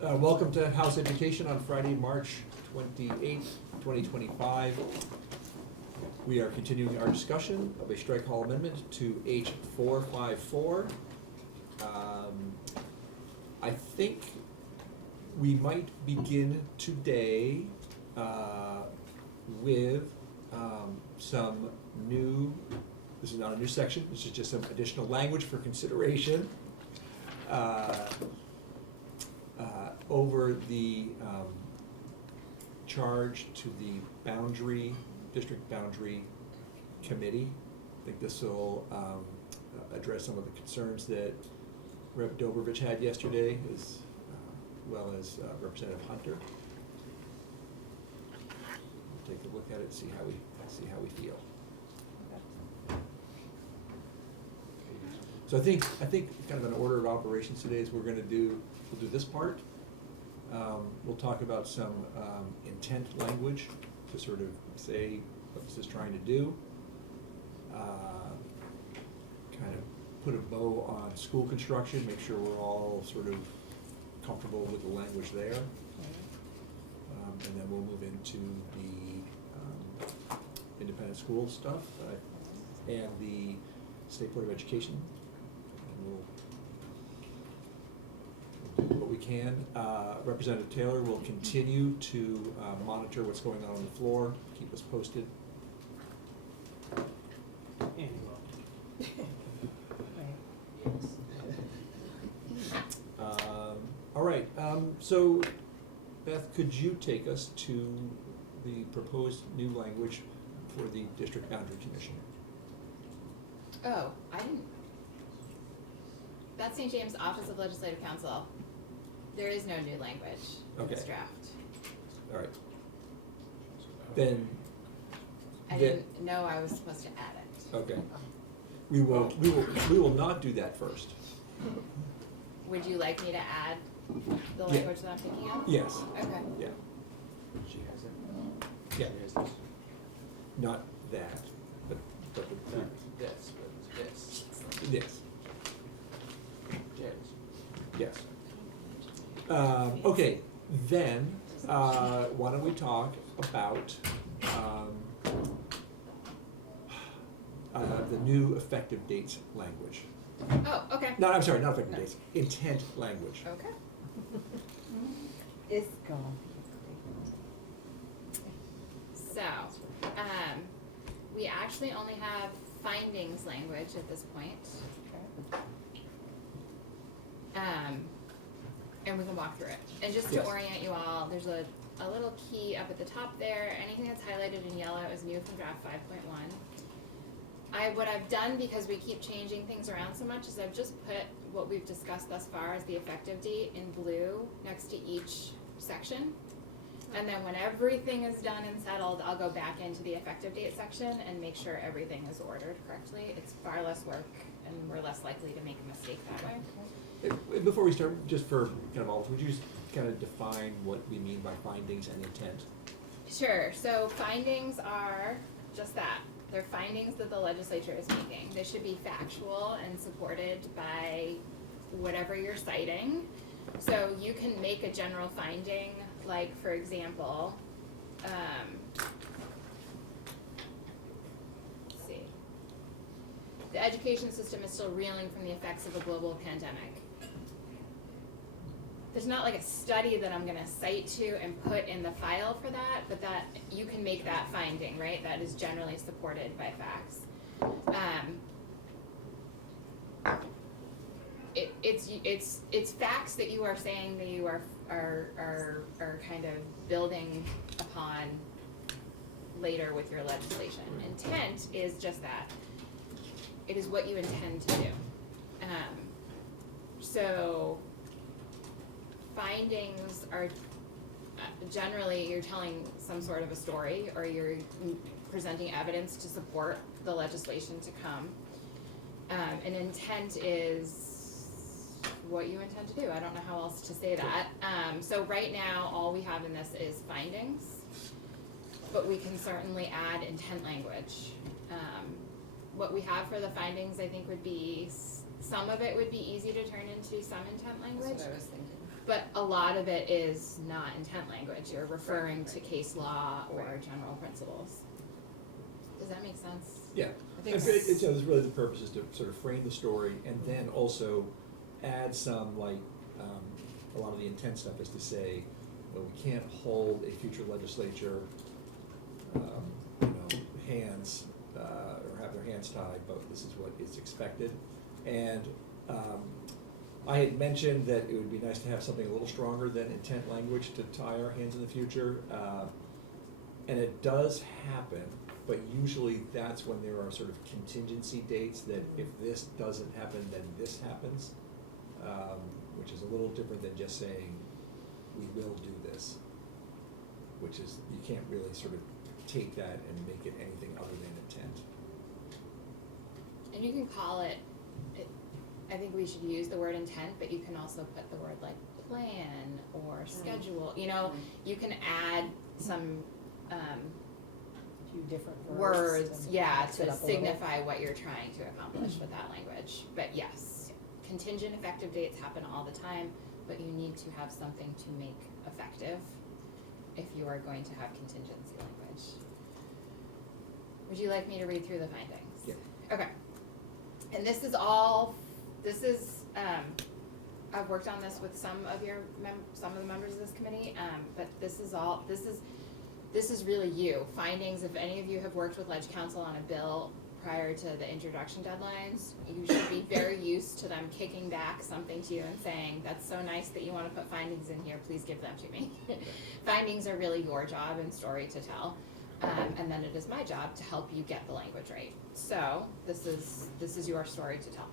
Welcome to House Education on Friday, March 28th, 2025. We are continuing our discussion of a strike hall amendment to H.454. I think we might begin today with some new, this is not a new section, this is just some additional language for consideration. Over the charge to the district boundary committee. I think this will address some of the concerns that Rep. Dobrovich had yesterday, as well as Representative Hunter. We'll take a look at it, see how we feel. So I think kind of an order of operations today is we'll do this part. We'll talk about some intent language to sort of say what this is trying to do. Kind of put a bow on school construction, make sure we're all sort of comfortable with the language there. And then we'll move into the independent school stuff and the State Board of Education. And we'll do what we can. Representative Taylor will continue to monitor what's going on the floor, keep us posted. And all right, so Beth, could you take us to the proposed new language for the District Boundary Commission? Oh, I didn't. That's St. James Office of Legislative Counsel. There is no new language in this Okay. draft. All right. Then. I didn't know I was supposed to add it. Okay. We will not do that first. Would you like me to add the language that I'm thinking of? Yes. Okay. Yeah. she has it. Yeah. She has this. Not that, but Not this, but this. yes. Yes. Yes. Okay, then, why don't we talk about the new effective dates language. Oh, okay. No, I'm sorry, not effective dates, intent language. Okay. It's gonna So, we actually only have findings language at this point. And we can walk through it. And just to Yes. orient you all, there's a little key up at the top there. Anything that's highlighted in yellow is new from draft 5.1. What I've done, because we keep changing things around so much, is I've just put what we've discussed thus far as the effective date in blue next to each section. And then when everything is done and settled, I'll go back into the effective date section and make sure everything is ordered correctly. It's far less work and we're less likely to make a mistake that way. Before we start, just for kind of all, would you just kind of define what we mean by findings and intent? Sure, so findings are just that. They're findings that the legislature is making. They should be factual and supported by whatever you're citing. So you can make a general finding, like for example, let's see. The education system is still reeling from the effects of a global pandemic. There's not like a study that I'm gonna cite to and put in the file for that, but that, you can make that finding, right? That is generally supported by facts. It's facts that you are saying that you are kind of building upon later with your legislation. Intent is just that. It is what you intend to do. So findings are generally, you're telling some sort of a story or you're presenting evidence to support the legislation to come. An intent is what you intend to do. I don't know how else to say that. So right now, all we have in this is findings, but we can certainly add intent language. What we have for the findings, I think, would be, some of it would be easy to turn into some intent language. That's what I was thinking. But a lot of it is not intent language, you're referring to Right. case law or Right. general principles. Does that make sense? Yeah. I think And it's really the purpose is to sort of frame the story and then also add some, like, a lot of the intent stuff is to say, well, we can't hold a future legislature, hands, or have their hands tied, but this is what is expected. And I had mentioned that it would be nice to have something a little stronger than intent language to tie our hands in the future. And it does happen, but usually that's when there are sort of contingency dates that if this doesn't happen, then this happens, which is a little different than just saying, we will do this, which is, you can't really sort of take that and make it anything other than intent. And you can call it, I think we should use the word intent, but you can also put the word like plan or schedule, you know, you can add some, Few different words, and yeah, mix it to up a little. signify what you're trying to accomplish with that language. But yes, contingent effective dates happen all the time, but you need to have something to make effective if you are going to have contingency language. Would you like me to read through the findings? Yeah. Okay. And this is, I've worked on this with some of the members of this committee, but this is really you. Findings, if any of you have worked with Ledge Council on a bill prior to the introduction deadlines, you should be very used to them kicking back something to you and saying, that's so nice that you wanna put findings in here, please give them to me. Findings are really your job and story to tell. And then it is my job to help you get the language right. So this is your story to tell.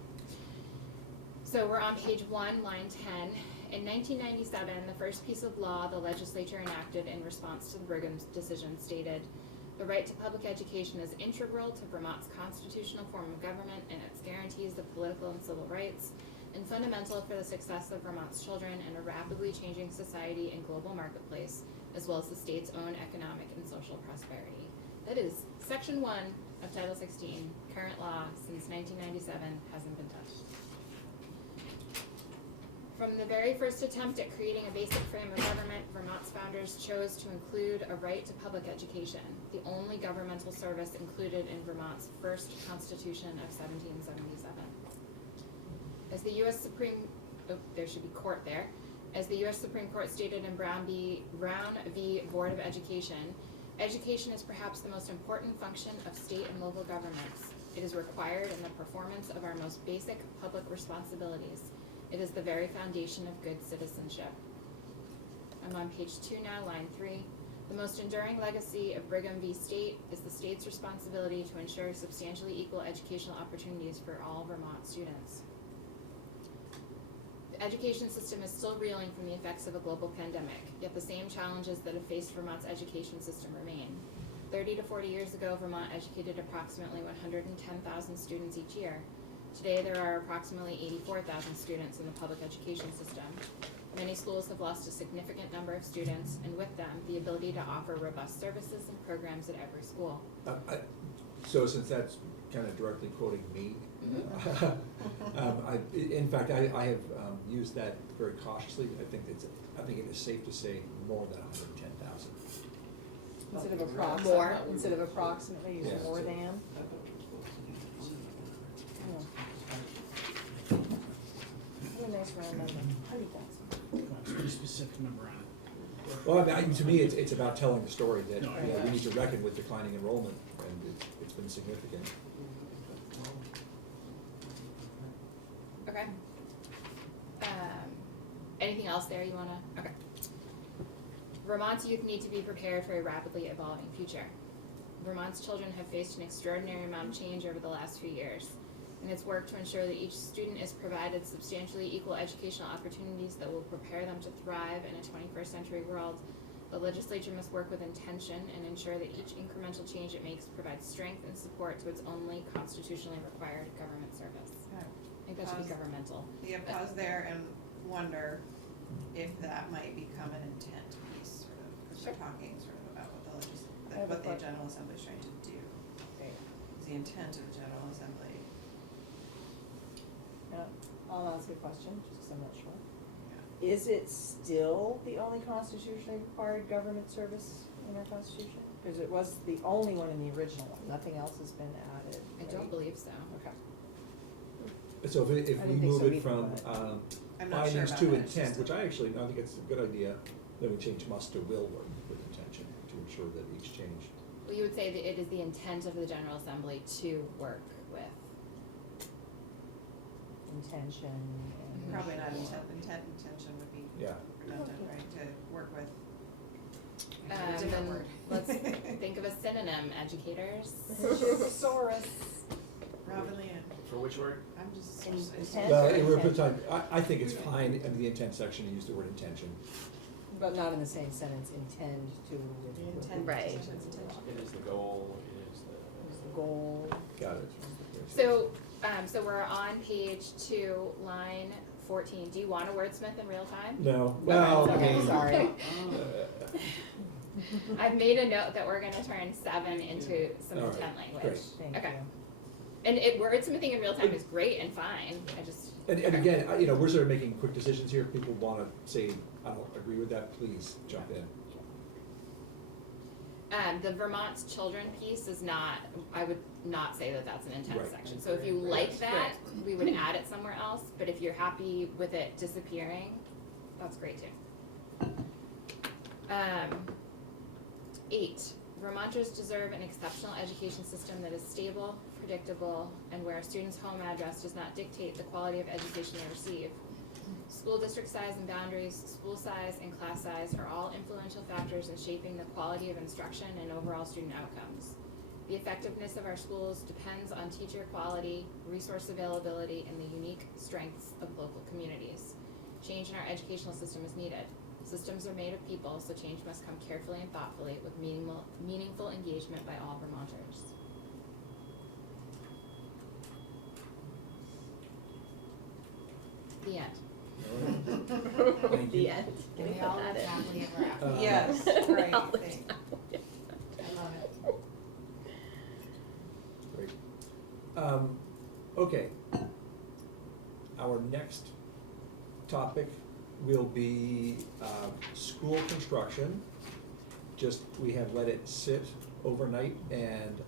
So we're on page 1, line 10. In 1997, the first piece of law the legislature enacted in response to the Brigham decision stated, "The right to public education is integral to Vermont's constitutional form of government, and it guarantees the political and civil rights, and fundamental for the success of Vermont's children in a rapidly changing society and global marketplace, as well as the state's own economic and social prosperity." That is Section 1 of Title 16, current law since 1997, hasn't been touched. From the very first attempt at creating a basic frame of government, Vermont's founders chose to include a right to public education, the only governmental service included in Vermont's first Constitution of 1777. As the U.S. Supreme, there should be court there. As the U.S. Supreme Court stated in Brown v. Board of Education, education is perhaps the most important function of state and local governments. It is required in the performance of our most basic public responsibilities. It is the very foundation of good citizenship. I'm on page 2 now, line 3. The most enduring legacy of Brigham v. State is the state's responsibility to ensure substantially equal educational opportunities for all Vermont students. The education system is still reeling from the effects of a global pandemic, yet the same challenges that have faced Vermont's education system remain. 30 to 40 years ago, Vermont educated approximately 110,000 students each year. Today, there are approximately 84,000 students in the public education system. Many schools have lost a significant number of students, and with them, the ability to offer robust services and programs at every school. So since that's kind of directly quoting me, in fact, I have used that very cautiously. I think it is safe to say more than 110,000. Instead of approximately, use Yeah. more than. What a nice round number, 100,000. Pretty specific number on it. Well, I mean, to me, it's about telling the story that No, I we need to reckon with declining enrollment, and it's been significant. Okay. Anything else there you wanna, okay. Vermont's youth need to be prepared for a rapidly evolving future. Vermont's children have faced an extraordinary amount of change over the last few years. In its work to ensure that each student is provided substantially equal educational opportunities that will prepare them to thrive in a 21st century world, the legislature must work with intention and ensure that each incremental change it makes provides strength and support to its only constitutionally required government service. I think that should be governmental. Yeah, pause there and wonder if that might become an intent piece, sort of, because Sure. we're talking sort of about I have a what the que- General Assembly is trying to do. Is the intent of the General Assembly. I'll ask a question, just because I'm not sure. Is it still the only constitutionally required government service in our constitution? Because it was the only one in the original one, nothing else has been added. I don't right? believe so. Okay. So if I we didn't think move so it either, from, but- I'm not sure findings about to that, it's intent, just which a- I actually, I think it's a good idea, then we change must to will work with intention to ensure that each change. Well, you would say that it is the intent of the General Assembly to work with. Intention and. Probably not intention would be Yeah. redundant, right, to work with. A Then different word. let's think of a synonym, educators. Thesaurus. Robin Leanne, For which word? I'm just. Intent. Well, or we're put intent? time, I think it's fine in the intent section to use the word intention. But not in the same sentence, intend to. Intent. Right. It is the goal, it is Is the the. goal. Got it. So, so we're on page 2, line 14. Do you want a wordsmith in real time? No, well, I Okay, mean. sorry. uh, I've made a note that we're gonna turn 7 into some All right, intent language. great. Thank Okay. you. And wordsmithing in real time is great and fine, I just. And again, you know, we're sort of making quick decisions here, if people wanna say, I don't agree with that, please jump in. The Vermont children piece is not, I would not say that that's an intent Right. section. So if you like that, we would add it somewhere else, but if you're happy with it disappearing, that's great too. 8, Vermonters deserve an exceptional education system that is stable, predictable, and where a student's home address does not dictate the quality of education they receive. School district size and boundaries, school size and class size are all influential factors in shaping the quality of instruction and overall student outcomes. The effectiveness of our schools depends on teacher quality, resource availability, and the unique strengths of local communities. Change in our educational system is needed. Systems are made of people, so change must come carefully and thoughtfully with meaningful engagement by all Vermonters. The end. Thank you. The end. Can we We put all that live in? happily ever after. Yes, right, thank- I love it. Great. Okay. Our next topic will be, school construction. Just, we have let it sit overnight and,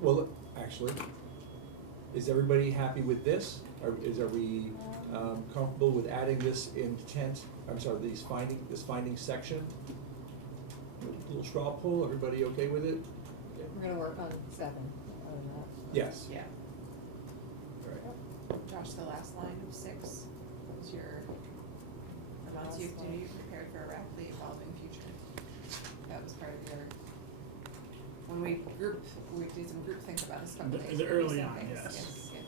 well, actually, is everybody happy with this? Are we, comfortable with adding this intent, I'm sorry, this finding section? Little straw poll, everybody okay with it? We're gonna work on 7, other than that. Yes. Yeah, All right. Josh, the last line of 6 was your, Vermont's youth Last to line. be prepared for a rapidly evolving future. That was part of your, when we did some group think about this a couple The- days the ago, early some on, things, yes. yeah.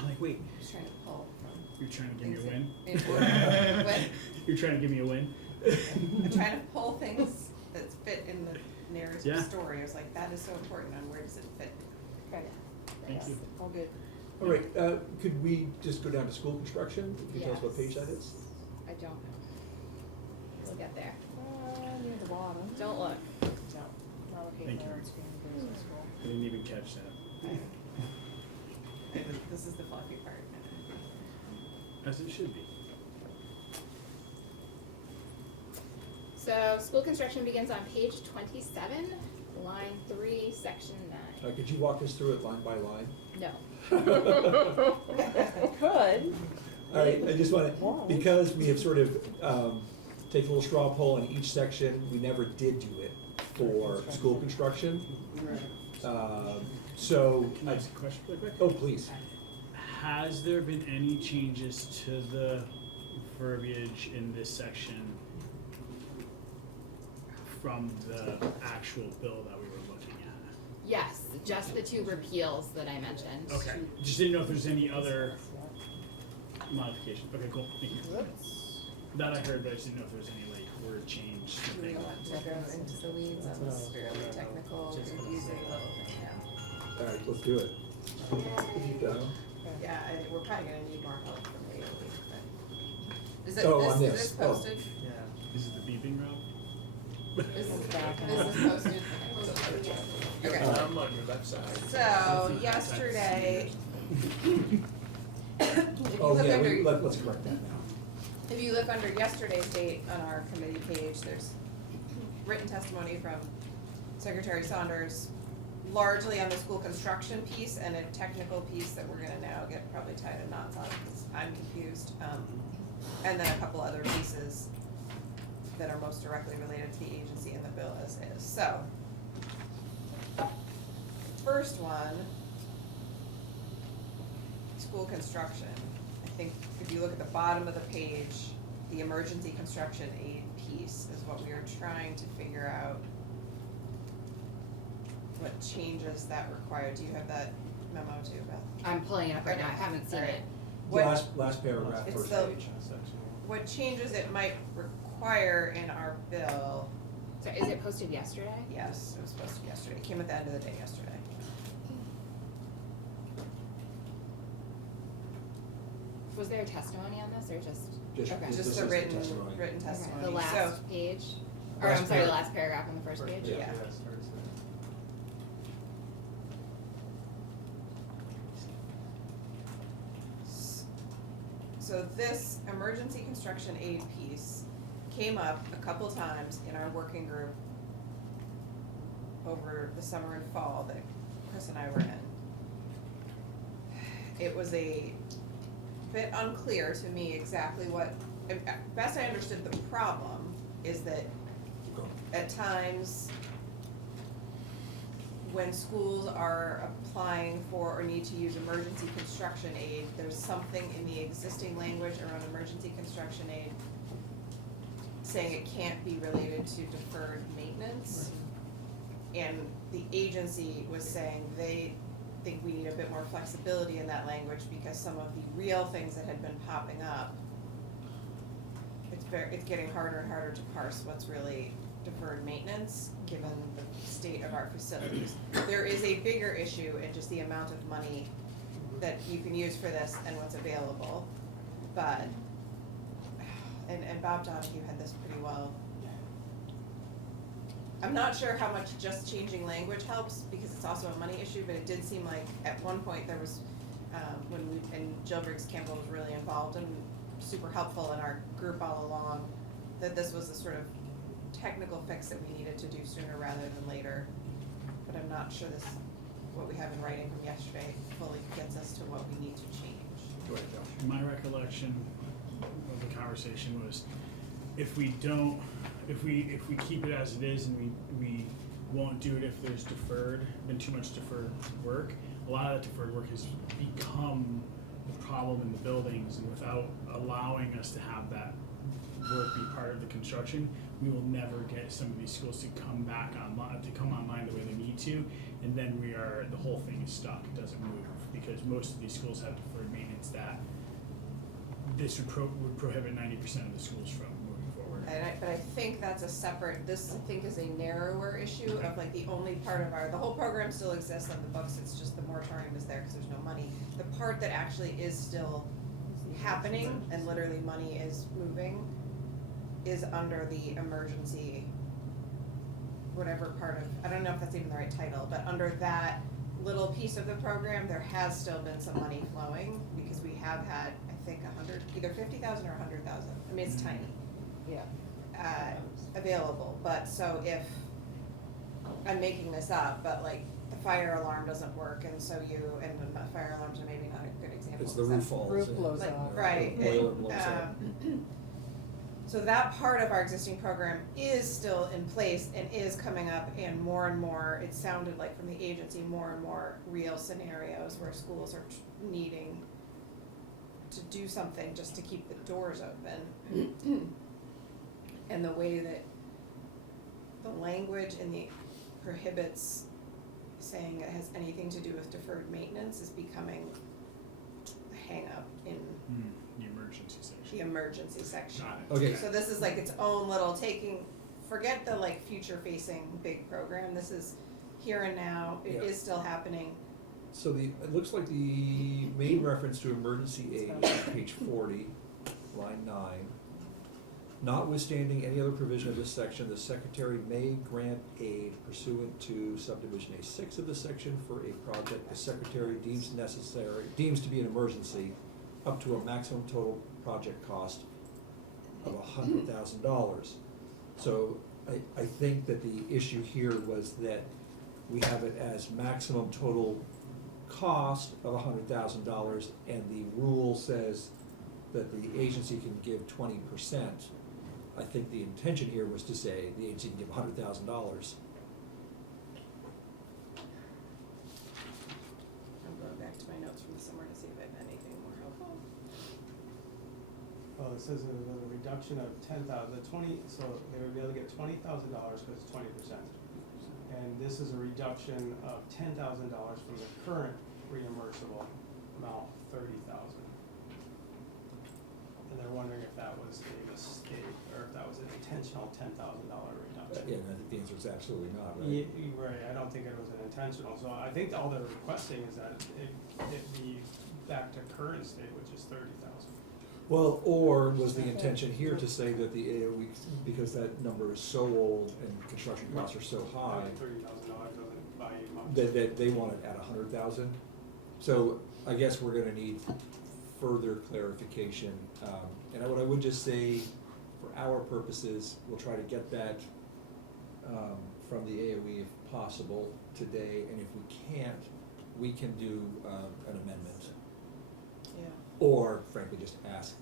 I'm like, wait, Just trying to pull from. you're trying to give me a things win? that- What? You're trying to give me a win? I'm trying to pull things that fit in the narrative Yeah. story, I was like, that is so important, and where does it fit? Okay. Thank Yes, you. all good. All right, could we just go down to school construction? Can you tell us what page that is? I don't know. We'll get there. Near the bottom. Don't look. No, not looking Thank at you. my own screen, but it's in school. I didn't even catch that. This is the fluffy part. As it should be. So, school construction begins on page 27, line 3, section 9. Could you walk us through it line by line? No. Could. All right, I just want to, Won't. because we have sort of taken a little straw poll in each section, we never did do it for school construction. So, Can I ask a question really quick? oh, please. Has there been any changes to the verbiage in this section from the actual bill that we were looking at? Yes, just the 2 repeals that I mentioned. Okay, just didn't know if there's any other modification. Okay, cool, thank you. Whoops. That I heard, but I just didn't know if there was any like word change Do we thing. want to go into the weeds on this fairly technical, confusing little thing now? All right, let's do it. Keep going. Yeah, we're probably gonna need more help from Haley, but. Is it, Oh, on is this. this Oh. posted? This is the beeping route? This is, Back this up. is posted? Okay. I'm on your left side. So, yesterday, If you Oh, look yeah, under, let's correct that now. if you look under yesterday's date on our committee page, there's written testimony from Secretary Saunders, largely on the school construction piece and a technical piece that we're gonna now get probably tied in knots on, because I'm confused. And then a couple other pieces that are most directly related to the agency and the bill as is. So, first one, school construction. I think if you look at the bottom of the page, the emergency construction aid piece is what we are trying to figure out what changes that require. Do you have that memo too, Beth? I'm pulling it up right now, I haven't seen Alright. it. What, Last paragraph, It's first the- page. what changes it might require in our bill? So is it posted yesterday? Yes, it was supposed to be yesterday. It came at the end of the day yesterday. Was there a testimony on this, or just? Just, Okay. this Just is the written testimony. Okay, testimony. the So, last page, or Last I'm sorry, the paragraph. last paragraph on the first page? Yeah. So this emergency construction aid piece came up a couple times in our working group over the summer and fall that Chris and I were in. It was a bit unclear to me exactly what, best I understood the problem is that Keep going. at times when schools are applying for or need to use emergency construction aid, there's something in the existing language around emergency construction aid saying it can't be related to deferred maintenance. And the agency was saying they think we need a bit more flexibility in that language because some of the real things that had been popping up, it's getting harder and harder to parse what's really deferred maintenance, given the state of our facilities. There is a bigger issue in just the amount of money that you can use for this and what's available, but, and Bob Donahue had this pretty well. I'm not sure how much just changing language helps, because it's also a money issue, but it did seem like at one point there was, and Jill Briggs Campbell was really involved and super helpful in our group all along, that this was a sort of technical fix that we needed to do sooner rather than later. But I'm not sure this, what we have in writing from yesterday fully gets us to what we need to change. Go ahead, Josh. My recollection of the conversation was, if we keep it as it is and we won't do it if there's been too much deferred work, a lot of that deferred work has become the problem in the buildings, and without allowing us to have that work be part of the construction, we will never get some of these schools to come online the way they need to, and then the whole thing is stuck, it doesn't move, because most of these schools have deferred maintenance that this would prohibit 90% of the schools from moving forward. But I think that's a separate, this I think is a narrower issue of like the only part of the whole program still exists on the books, it's just the moratorium is there because there's no money. The part that actually is still happening and literally money is moving is under the emergency, whatever part of, I don't know if that's even the right title, but under that little piece of the program, there has still been some money flowing because we have had, I think, either 50,000 or 100,000. I mean, it's tiny. Yeah. Available, but so if, I'm making this up, but like the fire alarm doesn't work and so and the fire alarms are maybe not a good example. It's the because roof that's- falls. Roof in. blows Like, off. right, Boiler blows up. So that part of our existing program is still in place and is coming up, and more, it sounded like from the agency, more and more real scenarios where schools are needing to do something just to keep the doors open. And the way that the language in the prohibits saying it has anything to do with deferred maintenance is becoming a hang up in The emergency the section. emergency section. Got it. Okay. So this is like its own little forget the like future facing big program, this is here and now, it is still happening. So it looks like the main reference to emergency aid is page 40, line 9. Notwithstanding any other provision of this section, the secretary may grant aid pursuant to subdivision A6 of the section for a project the secretary deems to be an emergency up to a maximum total project cost of $100,000. So I think that the issue here was that we have it as maximum total cost of $100,000, and the rule says that the agency can give 20%. I think the intention here was to say the agency can give $100,000. I'm going back to my notes from the summer to see if I have anything more helpful. Well, it says there was a reduction of 10,000, so they would be able to get $20,000 because it's 20%. And this is a reduction of $10,000 from the current reimbursable amount, $30,000. And they're wondering if that was a mistake, or if that was an intentional $10,000 reduction. Yeah, and I think the answer is absolutely not, right? Right, I don't think it was an intentional, so I think all they're requesting is that it be back to current state, which is 30,000. Well, or was the intention here to say that the AOE, because that number is so old and construction costs are so high, $30,000 doesn't buy you much. that they want it at 100,000? So I guess we're gonna need further clarification. And what I would just say, for our purposes, we'll try to get that from the AOE if possible today, and if we can't, we can do an amendment. Yeah. Or frankly, just ask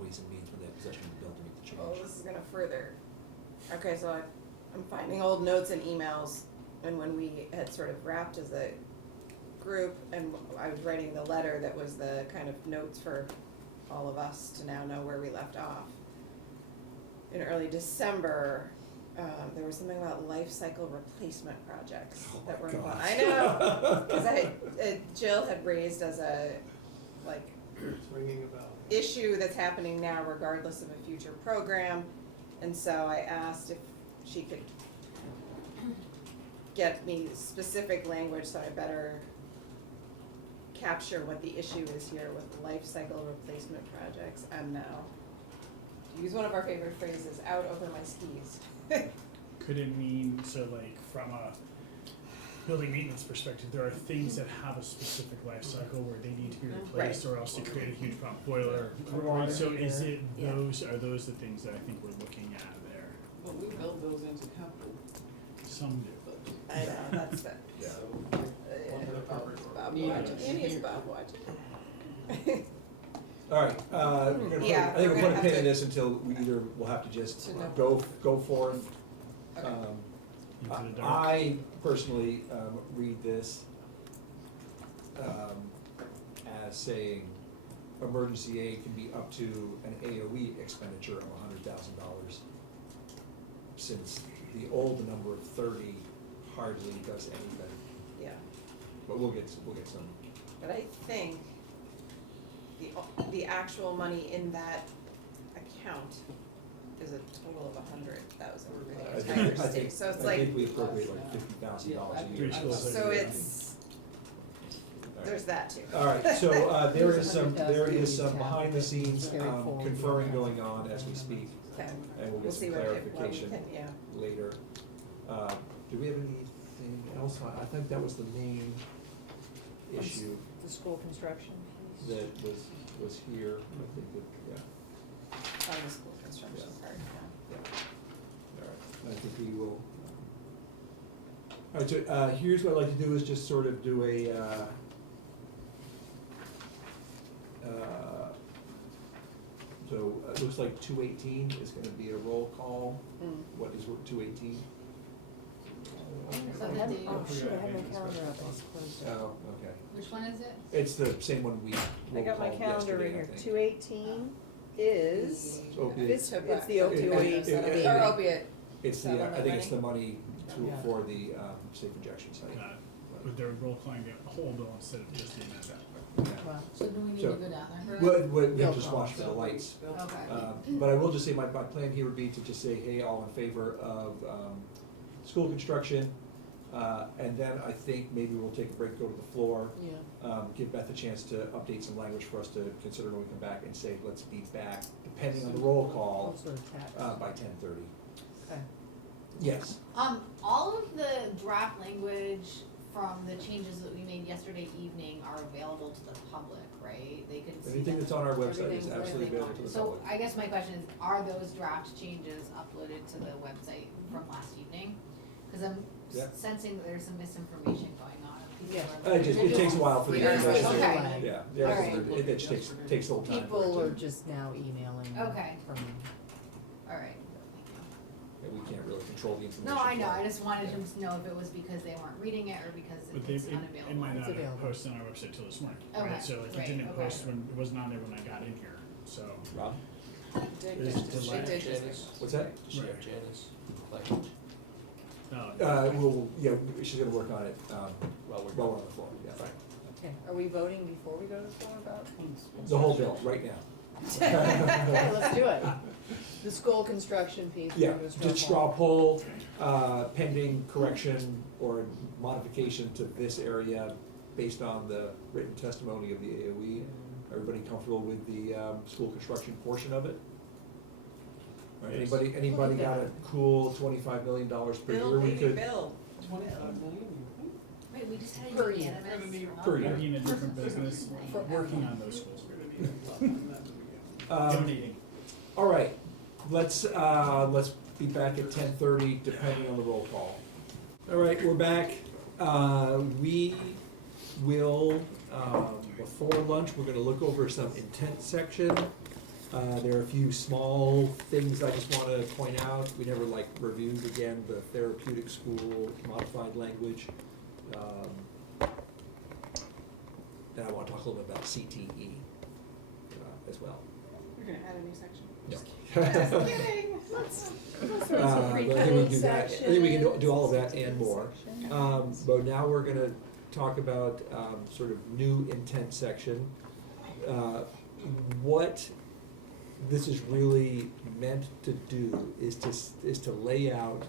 Ways and Means when they have possession of the bill to make the change. Oh, this is gonna further. Okay, so I'm finding old notes and emails, and when we had sort of wrapped as a group, and I was writing the letter that was the kind of notes for all of us to now know where we left off. In early December, there was something about life cycle replacement projects Oh that my were involved. gosh. I know, cause Jill had raised as a, like, It's ringing a bell. issue that's happening now regardless of a future program. And so I asked if she could get me specific language so I better capture what the issue is here with life cycle replacement projects. I'm now, to use one of our favorite phrases, out over my skis. Could it mean, so like from a building maintenance perspective, there are things that have a specific life cycle where they need to be replaced or else you create a huge pump boiler. Water So is heater. it Yeah. are those the things that I think we're looking at there? Well, we build those into capital, Some do. but. I know, that's the, Yeah. So, Bob Yeah. watching, Andy is Bob watching. All right, we're gonna Yeah, I think we're we'll gonna put a have pin in to- this until we either, we'll have to just To know. go forth. Okay. Into the dark. I personally read this as saying emergency aid can be up to an AOE expenditure of $100,000, since the old number of 30 hardly does anything. Yeah. But we'll get some. But I think the actual money in that account is a total of 100,000 for the I entire think, state, so it's I like, think we appropriate like $50,000 a year. Three schools so it's, All right. there's that too. All right, so there There's is some, 100,000 behind the scenes Carry forward. conferring going on as we speak, Okay, and we'll we'll get see some what clarification we can, yeah. later. Do we have anything else on, I think that was the main issue The school construction piece. that was here, I think that, yeah, On the school construction part, yeah. all right, I think we will. All right, so, here's what I'd like to do is just sort of do a, so it looks like 218 is gonna be a roll call. Mm. What is 218? Oh, shoot, I have my calendar up, I suppose. Oh, okay. Which one is it? It's the same one we I roll got my called calendar right yesterday, I here, think. 218 is, Opiate. it's the It- opioid. it- Or opiate, It's the, I settlement think it's money? the money Yeah. for the safe injection site. But they're role playing the whole bill instead of just the amendment. Yeah. Well, So do we need So- to go down there? We'll Bill just call. watch for the lights. Okay. But I will just say, my plan here would be to just say, hey, all in favor of school construction. And then I think maybe we'll take a break, go to the floor, Yeah. give Beth a chance to update some language for us to consider when we come back, and say, let's be back, depending on the roll call, All sort of tax. by 10:30. Okay. Yes. All of the draft language from the changes that we made yesterday evening are available to the public, right? They can see Anything them. that's on our website is Everything's absolutely available to the So public. I guess my question is, are those draft changes uploaded to the website from last evening? Cause I'm Yeah. sensing that there's some misinformation going on. People Yeah. are It just, it takes a while for the Yeah. information. Okay. Yeah, All yeah, right. it just takes a little time for it People are to, just now emailing Okay. from, Alright. and we can't really control the information. No, I know, flow. I just wanted to know if it was because they weren't reading it or because But they, it's it unavailable. might not It's have available. posted on our website till this morning, Okay, right? So like right, it didn't okay. post when, it wasn't on there when I got in here, so. Rob, There's a delay. Janice, what's that? does she have Right. Janice language? Yeah, she's gonna work on it, Well, we're while we're on the floor, yeah. Fine. okay, are we voting before we go to the floor about? The whole bill, right now. Okay, let's do it. The school construction piece. Yeah, we're gonna just straw poll, pending correction or modification to this area based on the written testimony of the AOE. Everybody comfortable with the, school construction portion of it? All right, Yes. anybody got a cool $25 million per year Bill, we baby, could? Bill. 25 million, Wait, we just had Per a year. unanimous. Per year. Working in a different business, working on those schools, donating. All right, let's be back at 10:30, depending on the roll call. All right, we're back. We will, before lunch, we're gonna look over some intent section. There are a few small things I just wanna point out. We never reviewed again the therapeutic school modified language. And I wanna talk a little bit about CTE as well. You're gonna add a new section? No. Just kidding. But I think we can do that, I think we can do all of that and more. But now we're gonna talk about, sort of new intent section. What this is really meant to do is to lay out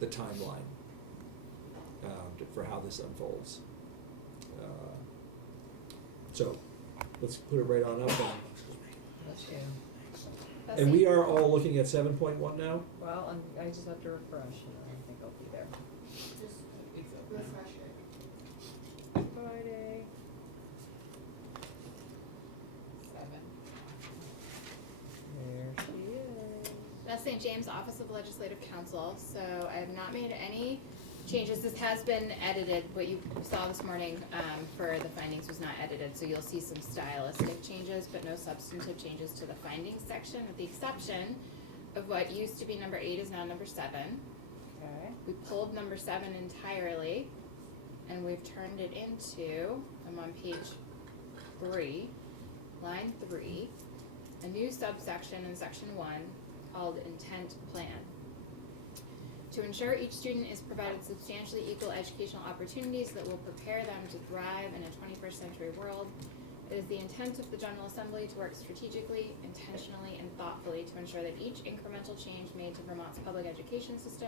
the timeline, for how this unfolds. So, let's put it right on up and we are all looking at 7.1 now? Well, I just have to refresh and I think I'll be there. Just refresh it. Friday. 7. There she is. That's St. James Office of Legislative Counsel, so I have not made any changes. This has been edited. What you saw this morning for the findings was not edited, so you'll see some stylistic changes, but no substantive changes to the findings section, with the exception of what used to be number 8 is now number 7. Okay. We pulled number 7 entirely, and we've turned it into, I'm on page 3, line 3, a new subsection in section 1 called intent plan. To ensure each student is provided substantially equal educational opportunities that will prepare them to thrive in a 21st century world, it is the intent of the General Assembly to work strategically, intentionally, and thoughtfully to ensure that each incremental change made to Vermont's public education system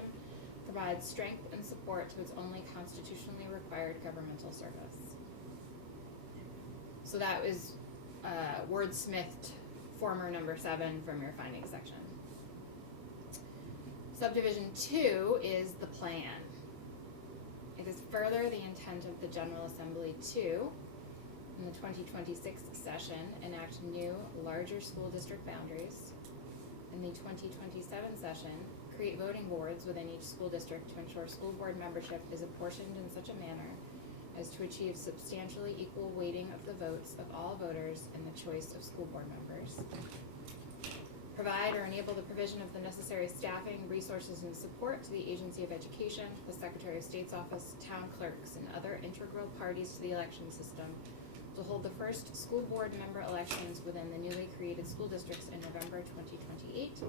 provides strength and support to its only constitutionally required governmental service. So that was wordsmithed former number 7 from your findings section. Subdivision 2 is the plan. It is further the intent of the General Assembly to, in the 2026 session, enact new, larger school district boundaries. In the 2027 session, create voting boards within each school district to ensure school board membership is apportioned in such a manner as to achieve substantially equal weighting of the votes of all voters in the choice of school board members. Provide or enable the provision of the necessary staffing, resources, and support to the Agency of Education, the Secretary of State's Office, town clerks, and other integral parties to the election system to hold the first school board member elections within the newly created school districts in November 2028.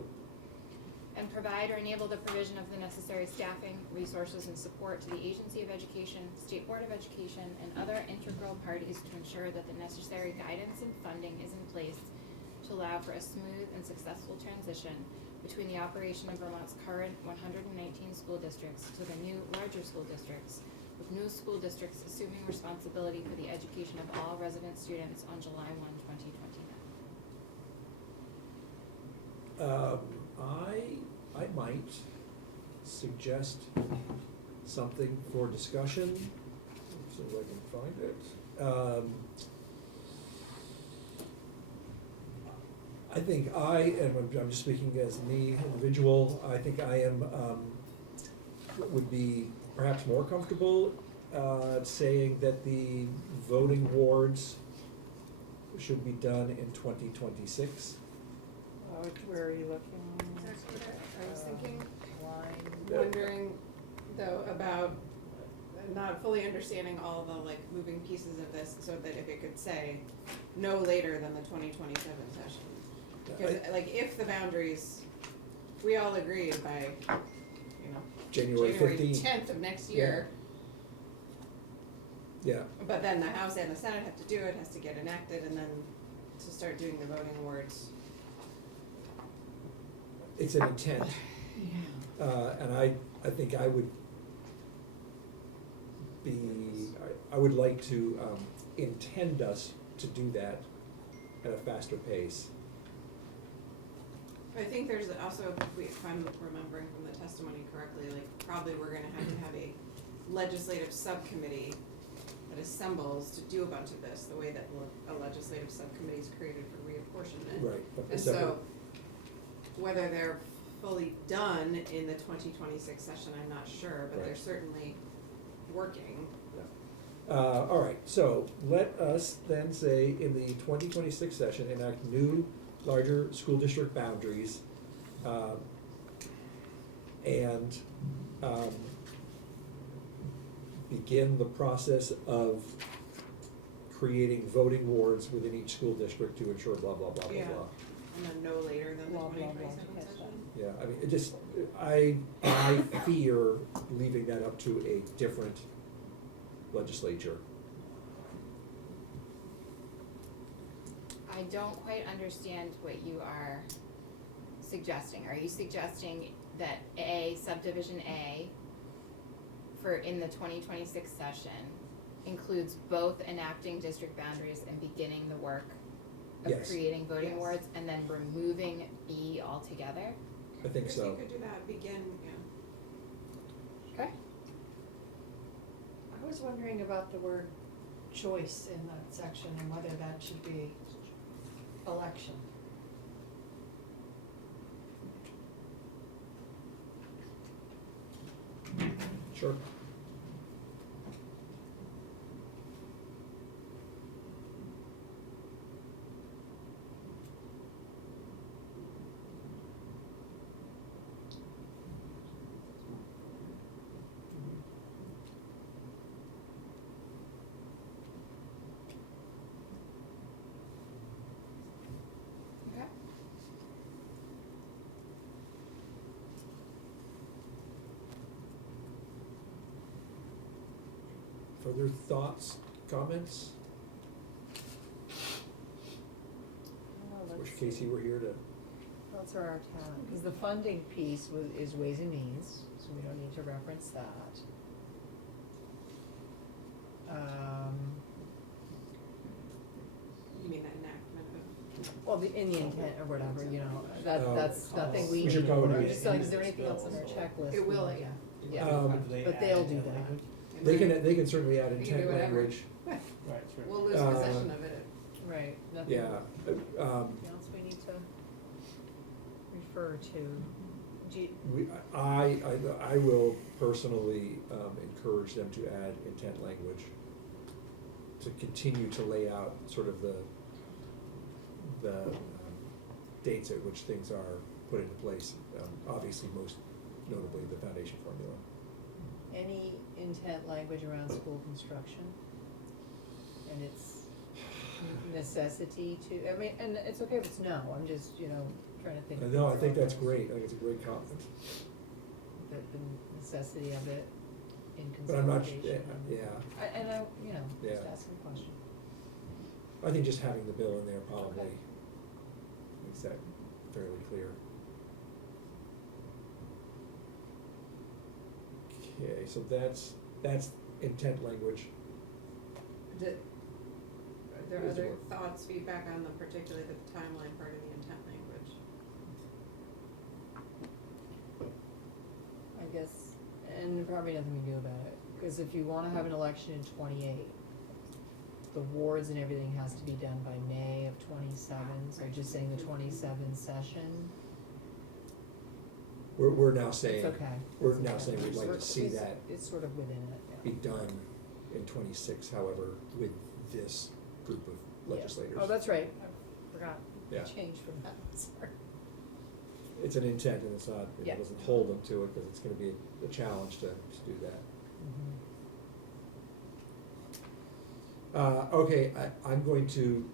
And provide or enable the provision of the necessary staffing, resources, and support to the Agency of Education, State Board of Education, and other integral parties to ensure that the necessary guidance and funding is in place to allow for a smooth and successful transition between the operation of Vermont's current 119 school districts to the new, larger school districts, with new school districts assuming responsibility for the education of all resident students on July 1, 2029. I might suggest something for discussion. see if I can find it. I think I'm just speaking as me, individual, I think I am, would be perhaps more comfortable saying that the voting wards should be done in 2026. Where are you looking? Exactly what I was thinking. Line. Wondering though about not fully understanding all the like moving pieces of this, so that if it could say no later than the 2027 session. Because like if the boundaries, we all agreed by, you know, January 15th. 10th of next year. Yeah, But then the House and the Senate have to do it, has to get enacted, and then to start doing the voting wards. it's an intent. And I think I would I would like to intend us to do that at a faster pace. I think there's also, if I'm remembering from the testimony correctly, like probably we're gonna have a legislative subcommittee that assembles to do a bunch of this, the way that a legislative subcommittee is created for reapportionment. Right. But And separate- so, whether they're fully done in the 2026 session, I'm not sure, but they're Right. certainly working. All right, so let us then say in the 2026 session, enact new, larger school district boundaries, and begin the process of creating voting wards within each school district to ensure blah, blah, blah, blah, Yeah. blah. And then no later than the Blah, blah, blah, 2027 catch session. Yeah, I mean, it just, I fear leaving that up to a different legislature. I don't quite understand what you are suggesting. Are you suggesting that subdivision A for in the 2026 session includes both enacting district boundaries and beginning the work of Yes. creating voting Yes. wards and then removing B altogether? I think so. You could do that, begin, yeah. Okay. I was wondering about the word choice in that section and whether that should be election. Sure. Okay. Further thoughts, comments? Wish Casey were here to. Those are our talent, because the funding piece is Ways and Means, so we don't need to reference that. You mean the enactment of, Well, in the intent or whatever, you know, that's nothing we We should need. probably We're do just it. like, is there anything else on our checklist? It will, we- yeah. Yeah, but add they'll do intent that. language? They can certainly add You can do intent whatever. language. Right, sure. We'll lose Uh, possession of it. Right, nothing. Yeah. Anything else we need to refer to? I will personally encourage them to add intent language to continue to lay out sort of the dates at which things are put into place. Obviously, most notably the foundation formula. Any intent language around school construction and its necessity to, I mean, and it's okay if it's no, I'm just, trying to think. No, I think that's great. I think it's a great comment. The necessity of it in But I'm not, consolidation. yeah, Just Yeah. asking a question. I think just having the bill in there probably Okay. makes that fairly clear. Okay, so that's intent language. Are there Here's the other word. thoughts, feedback on particularly the timeline part of the intent language? I guess, and probably nothing we can do about it. Cause if you wanna have an election in 28, the wards and everything has to be done by May of 27, so just saying the 27 session, We're now saying, it's okay. we're It's now okay. saying we'd like to see It's- that It's sort of within it, be yeah. done in 26, however, with this group of legislators. Oh, that's right, I forgot, Yeah. changed from that, sorry. It's an intent and it's not, Yeah. it doesn't hold them to it, because it's gonna be a challenge to do that. Okay, I'm going to,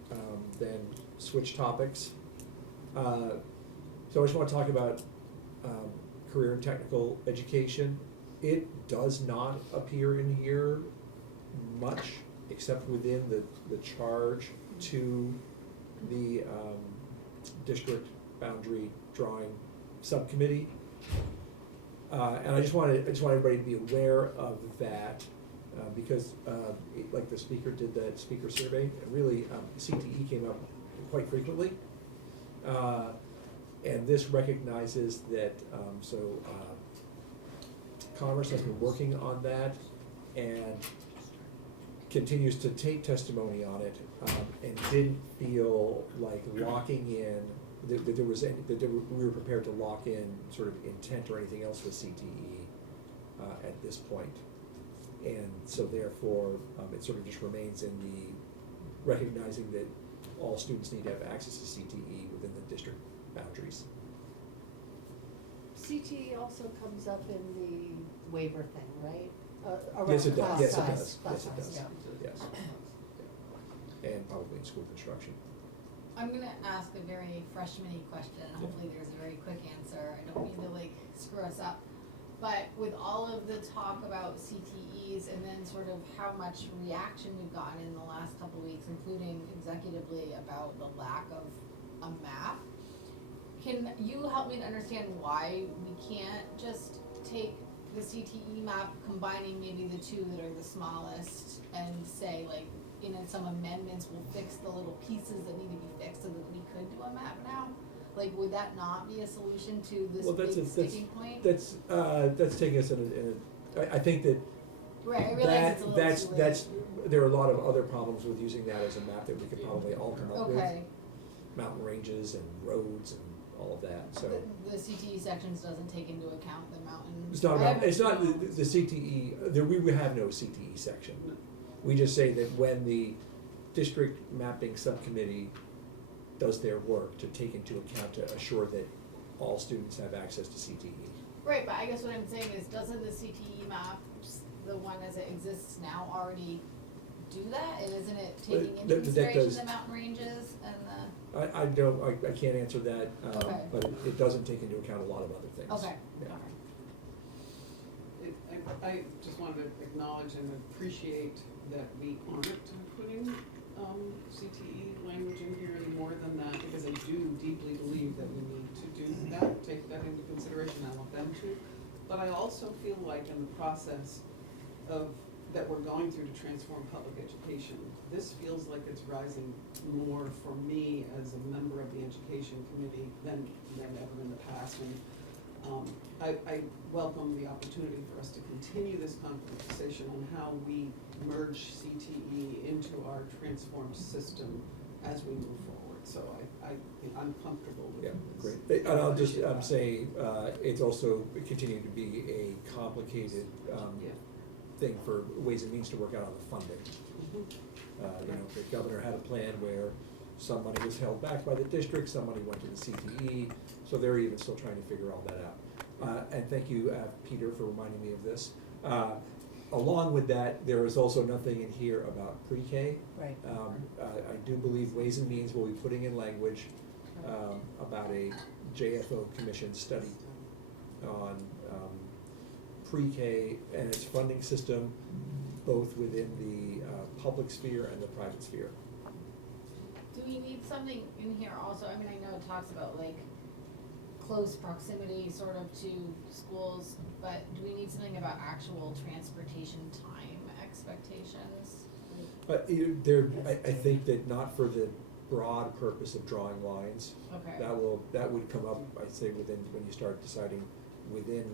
then switch topics. So I just wanna talk about, career and technical education. It does not appear in here much, except within the charge to the, district boundary drawing subcommittee. And I just want everybody to be aware of that, because, like the speaker did the speaker survey, and really, CTE came up quite frequently. And this recognizes that, Commerce has been working on that and continues to take testimony on it, and didn't feel like locking in, that there was any, we were prepared to lock in sort of intent or anything else with CTE, at this point. And so therefore, it sort of just remains in the recognizing that all students need to have access to CTE within the district boundaries. CTE also comes up in the waiver thing, right? Yes, it does, Around yes, it class does, size, class yes, it size, does, yeah. yes. Yeah. And probably in school construction. I'm gonna ask a very freshman-y question, and hopefully there's a very quick answer, I don't mean to like screw us up. But with all of the talk about CTEs and then sort of how much reaction we've gotten in the last couple of weeks, including executively about the lack of a map, can you help me to understand why we can't just take the CTE map, combining maybe the two that are the smallest, and say like, some amendments will fix the little pieces that need to be fixed so that we could do a map now? Like, would that not be a solution to this Well, big sticking point? That's taking us I think that Right, I realize it's a little too late. that's, there are a lot of other problems with using that as a map that we could probably all come up with. Okay, Mountain ranges and roads and all of that, so. the CTE sections doesn't take into account the mountain. It's not I about, haven't- it's not, the CTE, we would have no CTE section. We just say that when the district mapping subcommittee does their work, to take into account to assure that all students have access to CTE. Right, but I guess what I'm saying is, doesn't the CTE map, the one as it exists now, already do that? And isn't it taking into that consideration does- the mountain ranges and the, I can't answer that, Okay. but it doesn't take into account a lot of other things. okay, Yeah. okay. I just wanted to acknowledge and appreciate that we aren't putting, CTE language in here any more than that, because I do deeply believe that we need to do that, take that into consideration, I want them to. But I also feel like in the process that we're going through to transform public education, this feels like it's rising more for me as a member of the education committee than ever in the past. And I welcome the opportunity for us to continue this conversation on how we merge CTE into our transformed system as we move forward. So I'm comfortable with Yeah, this. great. And I'll just, say, it's also continuing to be a complicated, Yeah. thing for Ways and Means to work out on the funding. The governor had a plan where some money was held back by the district, some money went to the CTE, so they're even still trying to figure all that out. And thank you, Peter, for reminding me of this. Along with that, there is also nothing in here about pre-K. Right. I do believe Ways and Means will be putting in language, about a JFO commission study on, pre-K and its funding system, both within the public sphere and the private sphere. Do we need something in here also, I mean, I know it talks about like close proximity sort of to schools, but do we need something about actual transportation time expectations? But I think that not for the broad purpose of drawing lines. Okay. That would come up, I'd say, when you start deciding within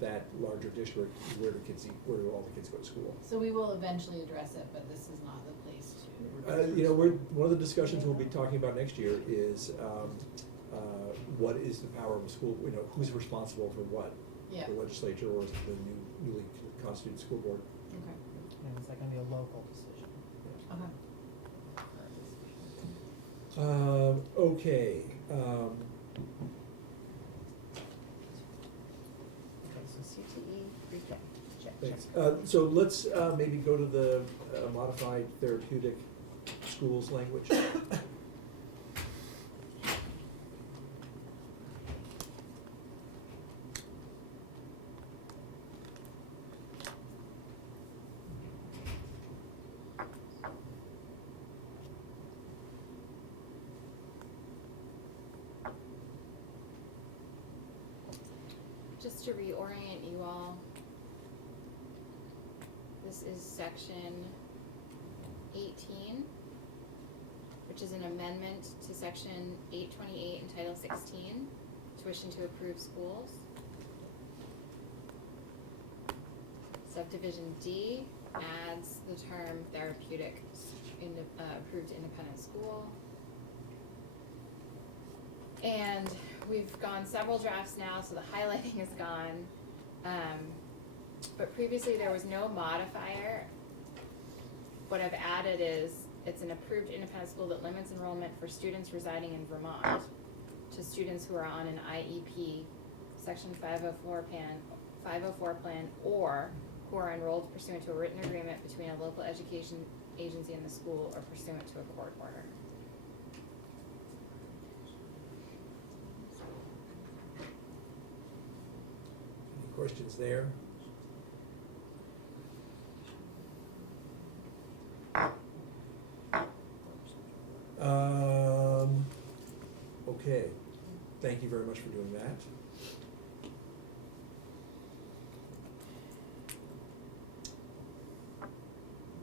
that larger district, where do all the kids go to school? So we will eventually address it, but this is not the place to. One of the discussions we'll be talking about next year is, what is the power of a school, who's responsible for what? Yeah. The legislature or the newly constituted school board? Okay. And is that gonna be a local decision? Okay. Okay, Okay, so CTE, pre-K, check. thanks. So let's, maybe go to the modified therapeutic schools language. Just to reorient you all, this is section 18, which is an amendment to section 828 in Title 16, tuition to approved schools. Subdivision D adds the term therapeutic approved independent school. And we've gone several drafts now, so the highlighting is gone. But previously there was no modifier. What I've added is, it's an approved independent school that limits enrollment for students residing in Vermont to students who are on an IEP, section 504 plan, or who are enrolled pursuant to a written agreement between a local education agency and the school, or pursuant to a court order. Any questions there? Okay, thank you very much for doing that.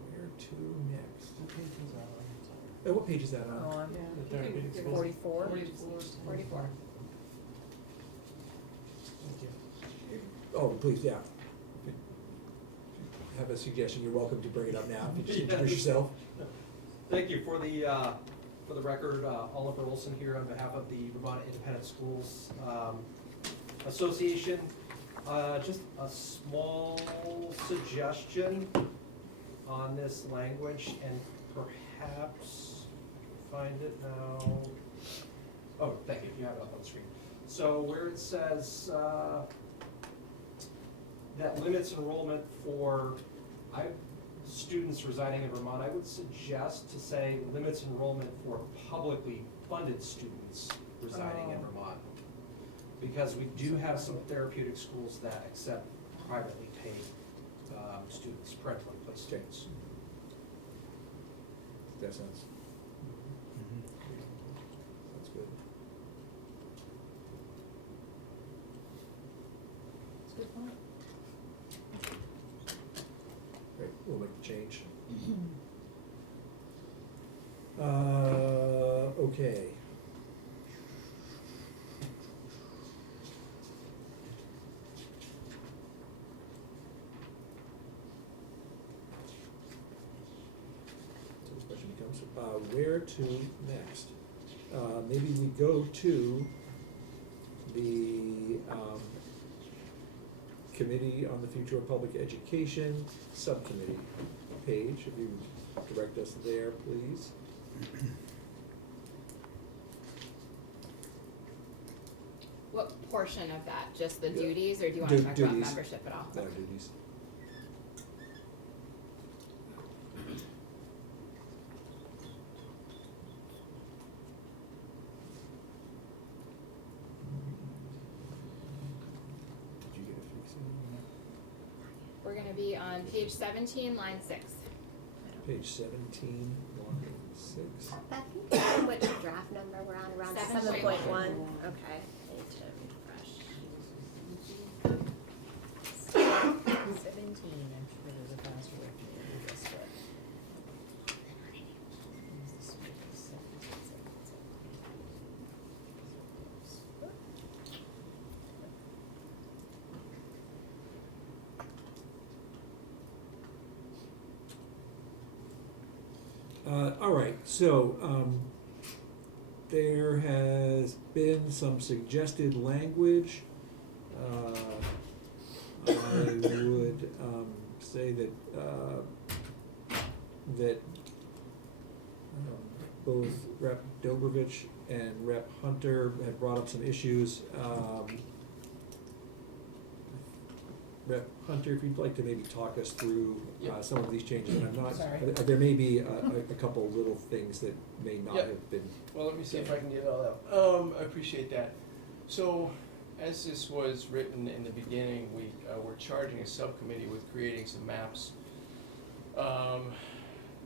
Where to next? What page is that on? What page is that on? Oh, I'm The therapeutic schools? 44. 44. Thank you. Oh, please, yeah. If you have a suggestion, you're welcome to bring it up now. If you just introduce yourself. Thank you. For the record, Oliver Olson here on behalf of the Vermont Independent Schools Association. Just a small suggestion on this language, and perhaps find it now. Oh, thank you. You have it up on the screen. So where it says that limits enrollment for students residing in Vermont, I would suggest to say limits enrollment for publicly funded students residing in Vermont. Because we do have some therapeutic schools that accept privately paid students, parentally placed students. That sounds, that's good. That's a good point. Great, we'll make the change. Okay. So this question becomes, where to next? Maybe we go to the, Committee on the Future of Public Education Subcommittee page. If you direct us there, please. What portion of that? Just the Yeah. duties, or do you want to talk about Duties. membership at all? No duties. Did you get a fix in We're gonna be on page 17, line 6. Page 17, line 6. Beth, can you tell me which draft number we're on, around 7.1. 7.1? Okay, I need to refresh. 17, I'm sure there's a faster way to do this, but. All right, so, there has been some suggested language. I would, say that, both Rep. Dobrovich and Rep. Hunter have brought up some issues. Rep. Hunter, if you'd like to maybe talk us through Yep. some of these changes, and I'm not, Sorry. there may be a couple little things that may not Yep. have been. Well, let me see if I can get it all out. I appreciate that. So, as this was written in the beginning, we're charging a subcommittee with creating some maps,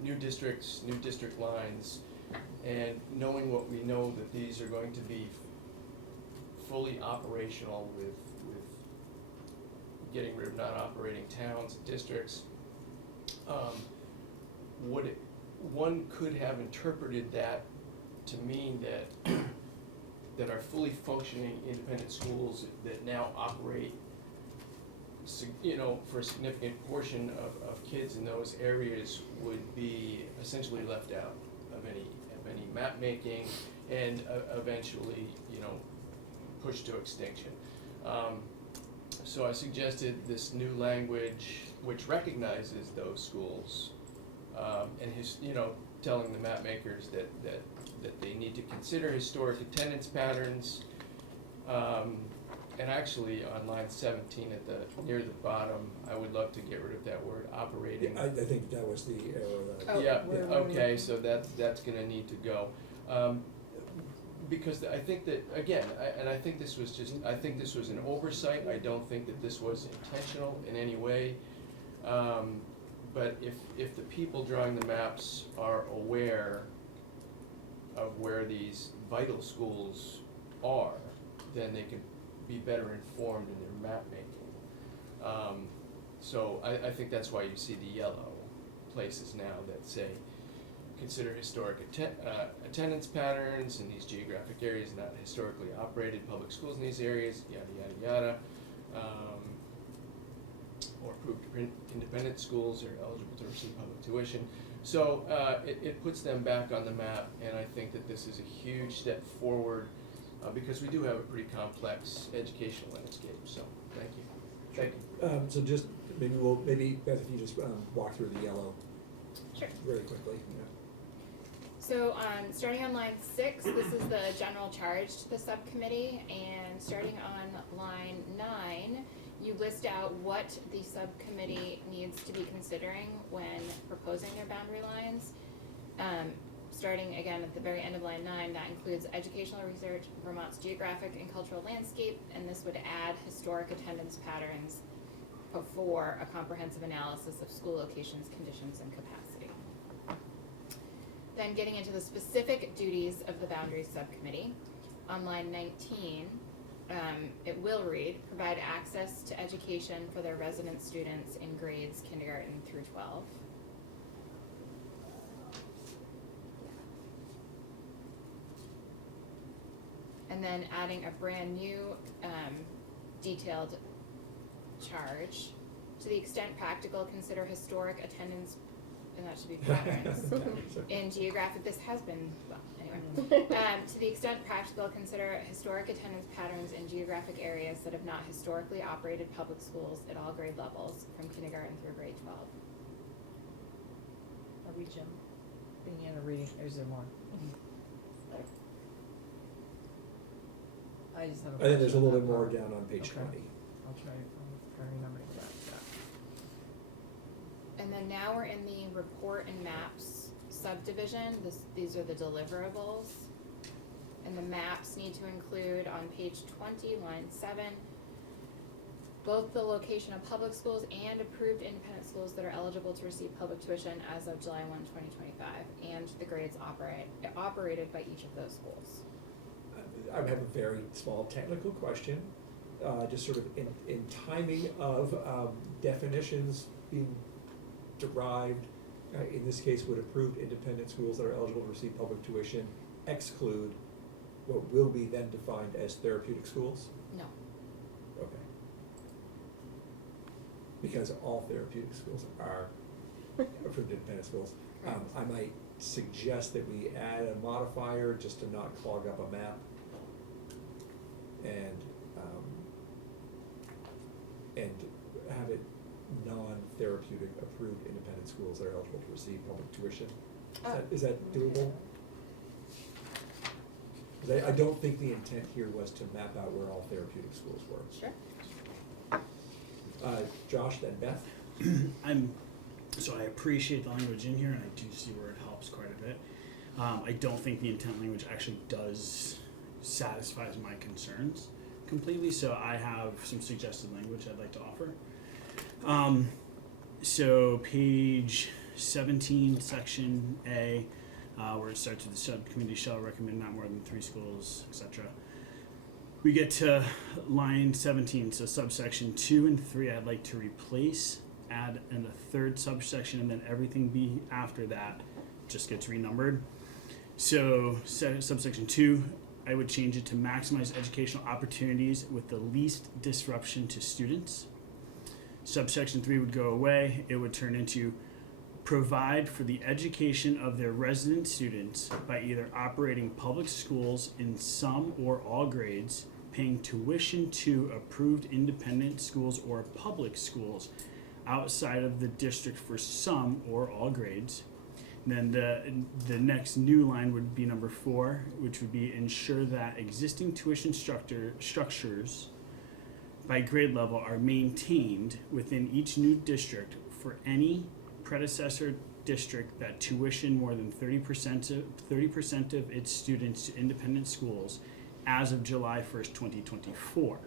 new districts, new district lines, and knowing what we know that these are going to be fully operational with getting rid of non-operating towns and districts. One could have interpreted that to mean that that are fully functioning independent schools that now operate, for a significant portion of kids in those areas would be essentially left out of any map making and eventually, pushed to extinction. So I suggested this new language which recognizes those schools, and telling the map makers that they need to consider historic attendance patterns. And actually on line 17 near the bottom, I would love to get rid of that word operating. I think that was the error that I. Oh, Yeah, where were we okay, looking? so that's gonna need to go. Because I think that, again, I think this was an oversight. I don't think that this was intentional in any way. But if the people drawing the maps are aware of where these vital schools are, then they can be better informed in their map making. So I think that's why you see the yellow places now that say, consider historic attendance patterns in these geographic areas, not historically operated public schools in these areas, yada, yada, yada. Or approved independent schools are eligible to receive public tuition. So it puts them back on the map, and I think that this is a huge step forward because we do have a pretty complex educational landscape, so thank you. Thank you. So just, maybe Beth, if you just walk through the yellow Sure. very quickly, yeah. So, starting on line 6, this is the general charge to the subcommittee, and starting on line 9, you list out what the subcommittee needs to be considering when proposing their boundary lines. Starting again at the very end of line 9, that includes educational research, Vermont's geographic and cultural landscape, and this would add historic attendance patterns before a comprehensive analysis of school locations, conditions, and capacity. Then getting into the specific duties of the boundaries subcommittee, on line 19, it will read, provide access to education for their resident students in grades kindergarten through 12. And then adding a brand new detailed charge. To the extent practical, consider historic attendance, and that should be patterns, in geographic, this has been, well, anyway. To the extent practical, consider historic attendance patterns in geographic areas that have not historically operated public schools at all grade levels from kindergarten through grade 12. Are we jumping in or reading, or is there more? I just have a I think there's a question little on bit that more part. down on page Okay. 20. I'll try to remember to get that. And then now we're in the report and maps subdivision. These are the deliverables. And the maps need to include on page 20, line 7, both the location of public schools and approved independent schools that are eligible to receive public tuition as of July 1, 2025, and the grades operated by each of those schools. I have a very small technical question, just sort of in timing of definitions being derived. In this case, would approved independent schools that are eligible to receive public tuition exclude what will be then defined as therapeutic schools? No. Okay. Because all therapeutic schools are approved independent schools. I might suggest that we add a modifier just to not clog up a map. And have it non-therapeutic approved independent schools that are eligible to receive public tuition. Is that doable? 'Cause I don't think the intent here was to map out where all therapeutic schools were. Sure. Josh, then Beth? So I appreciate the language in here, and I do see where it helps quite a bit. I don't think the intent language actually satisfies my concerns completely, so I have some suggested language I'd like to offer. So page 17, section A, where it starts with the subcommittee shall recommend not more than 3 schools, etc. We get to line 17, so subsection 2 and 3 I'd like to replace, add in a third subsection, and then everything be after that just gets renumbered. So subsection 2, I would change it to maximize educational opportunities with the least disruption to students. Subsection 3 would go away. It would turn into provide for the education of their resident students by either operating public schools in some or all grades, paying tuition to approved independent schools or public schools outside of the district for some or all grades. And then the next new line would be number 4, which would be ensure that existing tuition structures by grade level are maintained within each new district for any predecessor district that tuition more than 30% of its students to independent schools as of July 1st, 2024.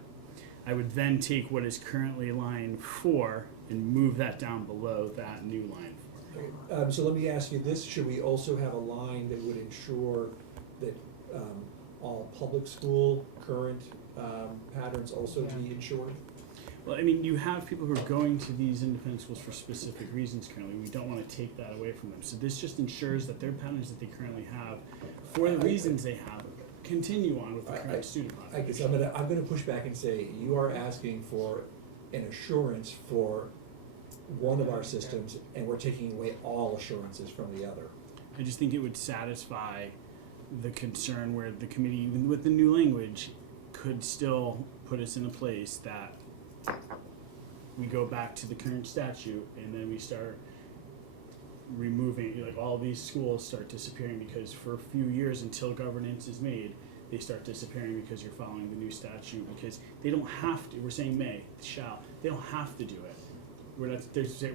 I would then take what is currently line 4 and move that down below that new line 4. So let me ask you this, should we also have a line that would ensure that all public school current patterns also be insured? Well, I mean, you have people who are going to these independent schools for specific reasons currently. We don't want to take that away from them. So this just ensures that their patterns that they currently have, for the reasons they have, continue on with the current student I guess population. I'm gonna push back and say, you are asking for an assurance for one of our systems, and we're taking away all assurances from the other. I just think it would satisfy the concern where the committee, even with the new language, could still put us in a place that we go back to the current statute and then we start removing, like all these schools start disappearing because for a few years until governance is made, they start disappearing because you're following the new statute, because they don't have to, we're saying may, shall, they don't have to do it. We're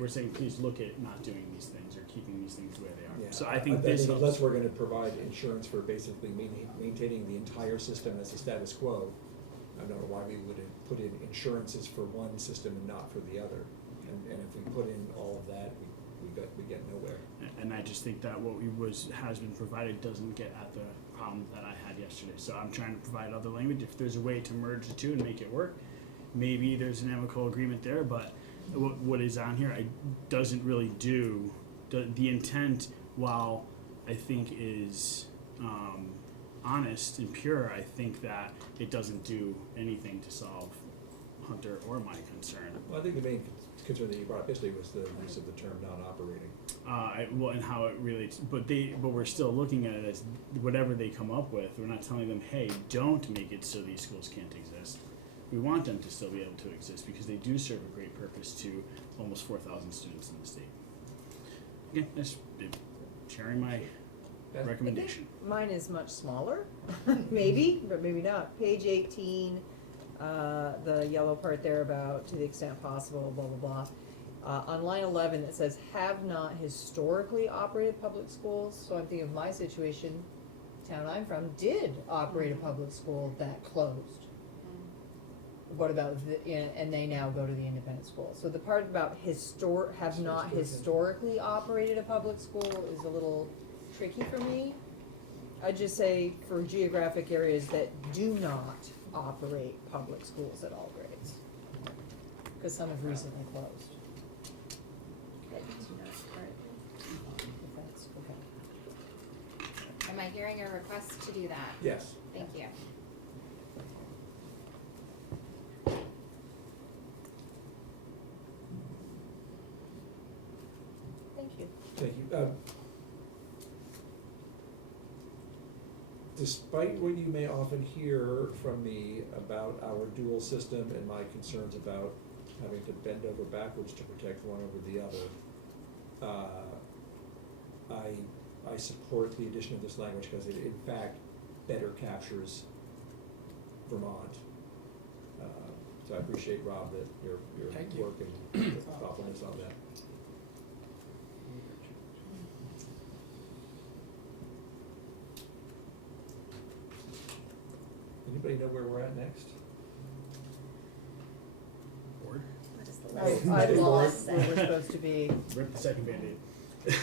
saying please look at not doing these things or keeping these things the way they are. Yeah, So I think this helps. unless we're gonna provide insurance for basically maintaining the entire system as a status quo, I don't know why we would put in insurances for one system and not for the other. And if we put in all of that, we get nowhere. And I just think that what has been provided doesn't get at the problem that I had yesterday. So I'm trying to provide other language. If there's a way to merge the two and make it work, maybe there's an amicable agreement there. But what is on here doesn't really do the intent. While I think is honest and pure, I think that it doesn't do anything to solve Hunter or my concern. Well, I think the main concern that you brought up yesterday was the use of the term non-operating. Well, and how it relates, but we're still looking at it as whatever they come up with. We're not telling them, hey, don't make it so these schools can't exist. We want them to still be able to exist because they do serve a great purpose to almost 4,000 students in the state. Okay, that's sharing my recommendation. Mine is much smaller, maybe, but maybe not. Page 18, the yellow part there about to the extent possible, blah, blah, blah. On line 11, it says have not historically operated public schools. So I'm thinking of my situation, town I'm from did operate a public school that closed. What about and they now go to the independent school. So the part about have not historically operated a public school is a little tricky for me. I'd just say for geographic areas that do not operate public schools at all grades, because some have recently closed. If that's okay. Am I hearing a request to do that? Yes. Thank you. Thank you. Thank you. despite what you may often hear from me about our dual system and my concerns about having to bend over backwards to protect one over the other, I support the addition of this language because it in fact better captures Vermont. So I appreciate, Rob, that your Thank you. work and thoughtfulness on that. Anybody know where we're at next? Board, What is the I list? Hey, lost Lord. where we're supposed to be. rip the second Band-Aid.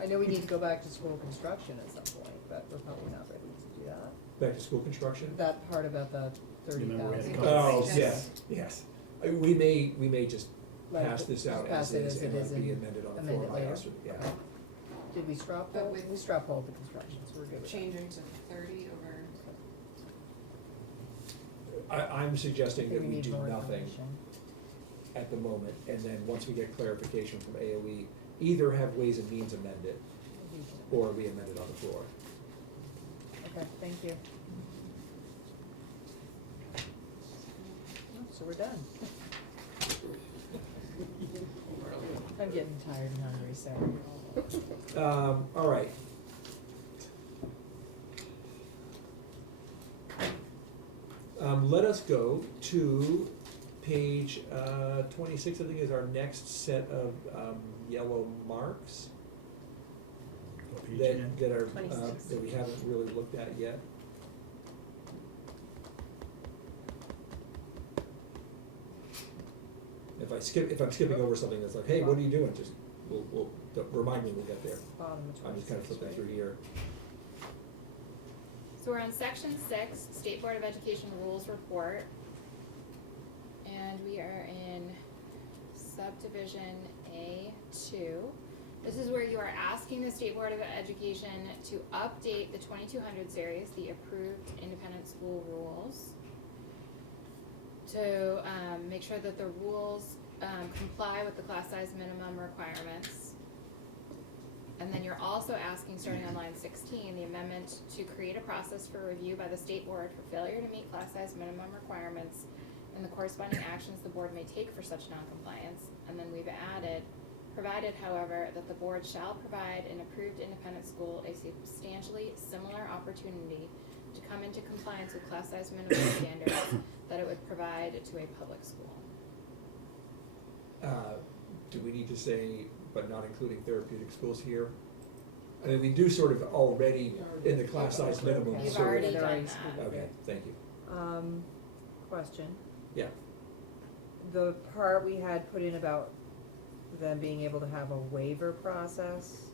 I know we need to go back to school construction at some point, but we're probably not ready to do that. Back to school construction? That part about the 30,000. Remember we had a Oh, conversation. yes. We may just Like, pass this out pass as it is as it and is let it be and amended on the amend floor it by later. us, yeah. Okay. Did we straw But poll? with- We straw polled the construction, so we're good with that. Changing to 30 over. I'm suggesting I that think we need do more nothing information. at the moment, and then once we get clarification from AOE, either have Ways and Means amend it, or we amend it on the floor. Okay, thank you. So we're done. I'm getting tired and hungry, so. All right. Let us go to page 26, I think is our next set of yellow marks What page that, again? that are, 26. that we haven't really looked at yet. If I'm skipping over something that's like, hey, what are you doing, just, remind me, we'll get there. Bottom of I'm just kind of 26, flipping right? through here. So we're on section 6, State Board of Education Rules Report. And we are in subdivision A2. This is where you are asking the State Board of Education to update the 2200 series, the approved independent school rules, to make sure that the rules comply with the class size minimum requirements. And then you're also asking, starting on line 16, the amendment to create a process for review by the state board for failure to meet class size minimum requirements and the corresponding actions the board may take for such noncompliance. And then we've added, provided however, that the board shall provide an approved independent school a substantially similar opportunity to come into compliance with class size minimum standards that it would provide to a public school. Do we need to say, but not including therapeutic schools here? I mean, we do sort of already in the class size minimum. You've sort of- already They're done already that. school. Okay, thank you. Question. Yeah. The part we had put in about them being able to have a waiver process,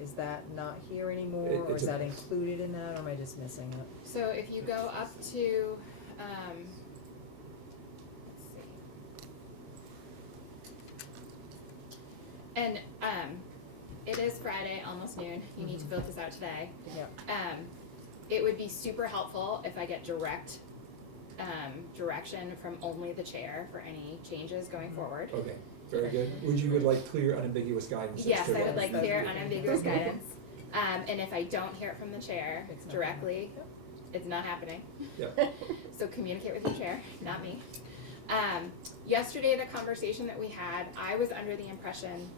is that not here anymore, or It's is a- that included in that, or am I just missing it? So if you go up to, let's see. And, it is Friday, almost noon, you need to fill this out today. Yep. It would be super helpful if I get direct, direction from only the chair for any changes going forward. Okay, very good. Would like clear, unambiguous guidance as Yes, to I what- would like That'd be clear, good. unambiguous guidance. And if I don't hear it from the chair It's not directly, happening. it's not happening. Yep. So communicate with your chair, not me. Yesterday, the conversation that we had, I was under the impression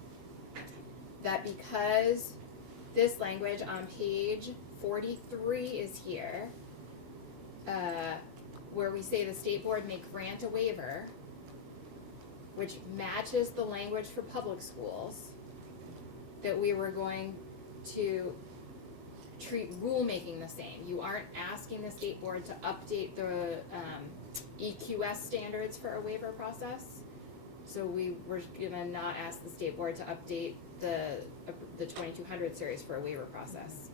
that because this language on page 43 is here, where we say the state board may grant a waiver, which matches the language for public schools, that we were going to treat rulemaking the same. You aren't asking the state board to update the EQS standards for a waiver process. So we were gonna not ask the state board to update the 2200 series for a waiver process.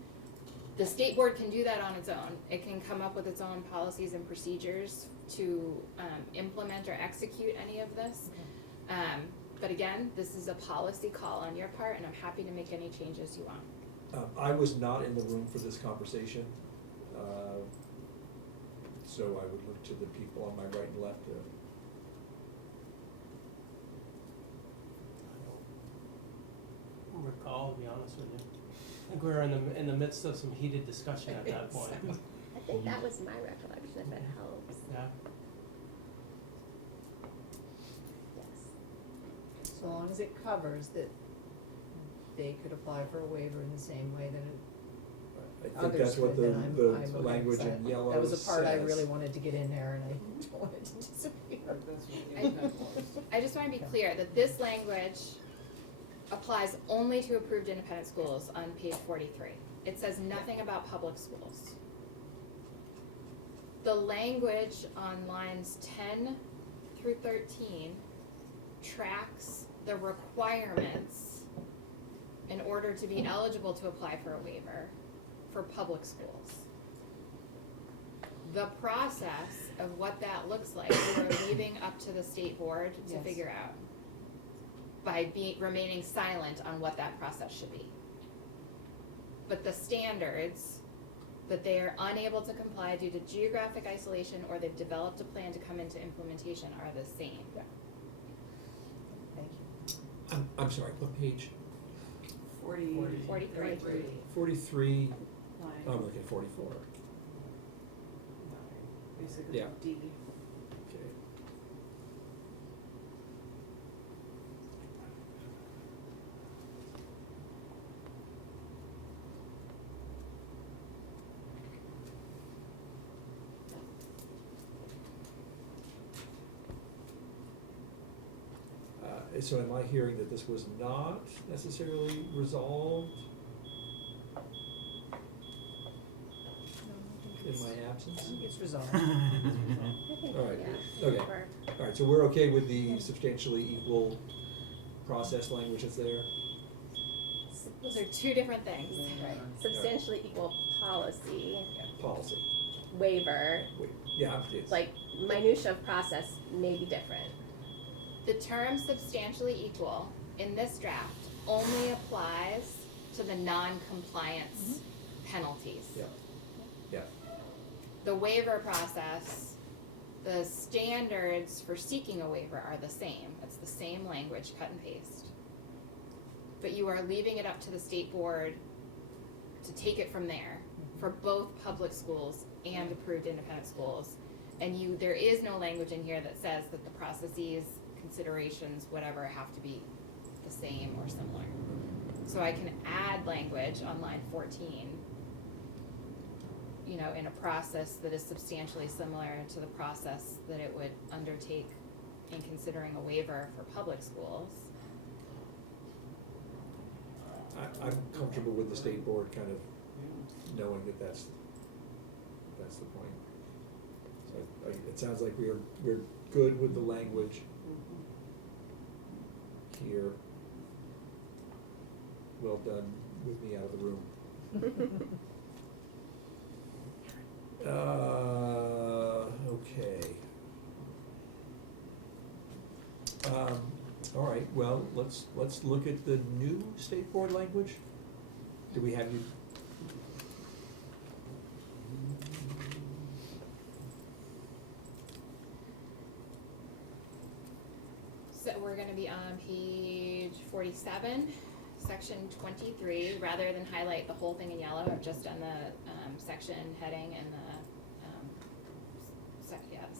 The state board can do that on its own. It can come up with its own policies and procedures to implement or execute any of this. But again, this is a policy call on your part, and I'm happy to make any changes you want. I was not in the room for this conversation, so I would look to the people on my right and left to. I don't recall, to be honest with you. think we were in the midst of some heated discussion at that point. I think that was my recollection, if it helps. Yeah. Yes. So long as it covers that they could apply for a waiver in the same way that I think others that's what could, then I'm the okay with language that. in yellow That was the part I says. really wanted to get in there and I don't want it to disappear. That's what the I- intent was. I just wanna be clear that this language applies only to approved independent schools on page 43. It says nothing about public schools. The language on lines 10 through 13 tracks the requirements in order to be eligible to apply for a waiver for public schools. The process of what that looks like, we're leaving up to the state board to Yes. figure out by remaining silent on what that process should be. But the standards that they are unable to comply due to geographic isolation or they've developed a plan to come into implementation are the same. Thank you. I'm sorry, what page? 43. 43, Line I'm looking at 44. basically Yeah. D. Okay. So am I hearing that this was not necessarily resolved in my I absence? think it's resolved. I think, All right, yeah. okay. Or- All right, so we're okay with the substantially equal process language that's there? Those are two different things. Right, substantially equal policy, Policy. waiver, Wait, yeah, it's. like minutia of process may be different. The term substantially equal in this draft only applies to the non-compliance penalties. Yeah, yeah, The waiver process, the standards for seeking a waiver are the same. It's the same language, cut and paste. But you are leaving it up to the state board to take it from there for both public schools and approved independent schools. And there is no language in here that says that the processes, considerations, whatever, have to be the same or similar. So I can add language on line 14, you know, in a process that is substantially similar to the process that it would undertake in considering a waiver for public schools. I'm comfortable with the state board kind of knowing that that's the point. So it sounds like we're good with the language here. Well done with me out of the room. Okay. All right, well, let's look at the new state board language. Do we have you? So we're gonna be on page 47, section 23. Rather than highlight the whole thing in yellow, I've just done the section heading and the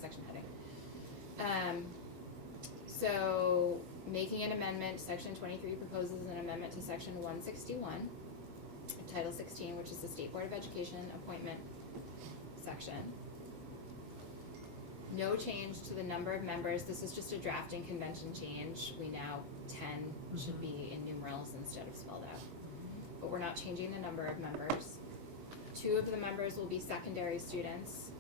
section heading. So making an amendment, section 23 proposes an amendment to section 161 of Title 16, which is the State Board of Education appointment section. No change to the number of members. This is just a drafting convention change. We now 10 should be in numerals instead of spelled out. But we're not changing the number of members. 2 of the members will be secondary students,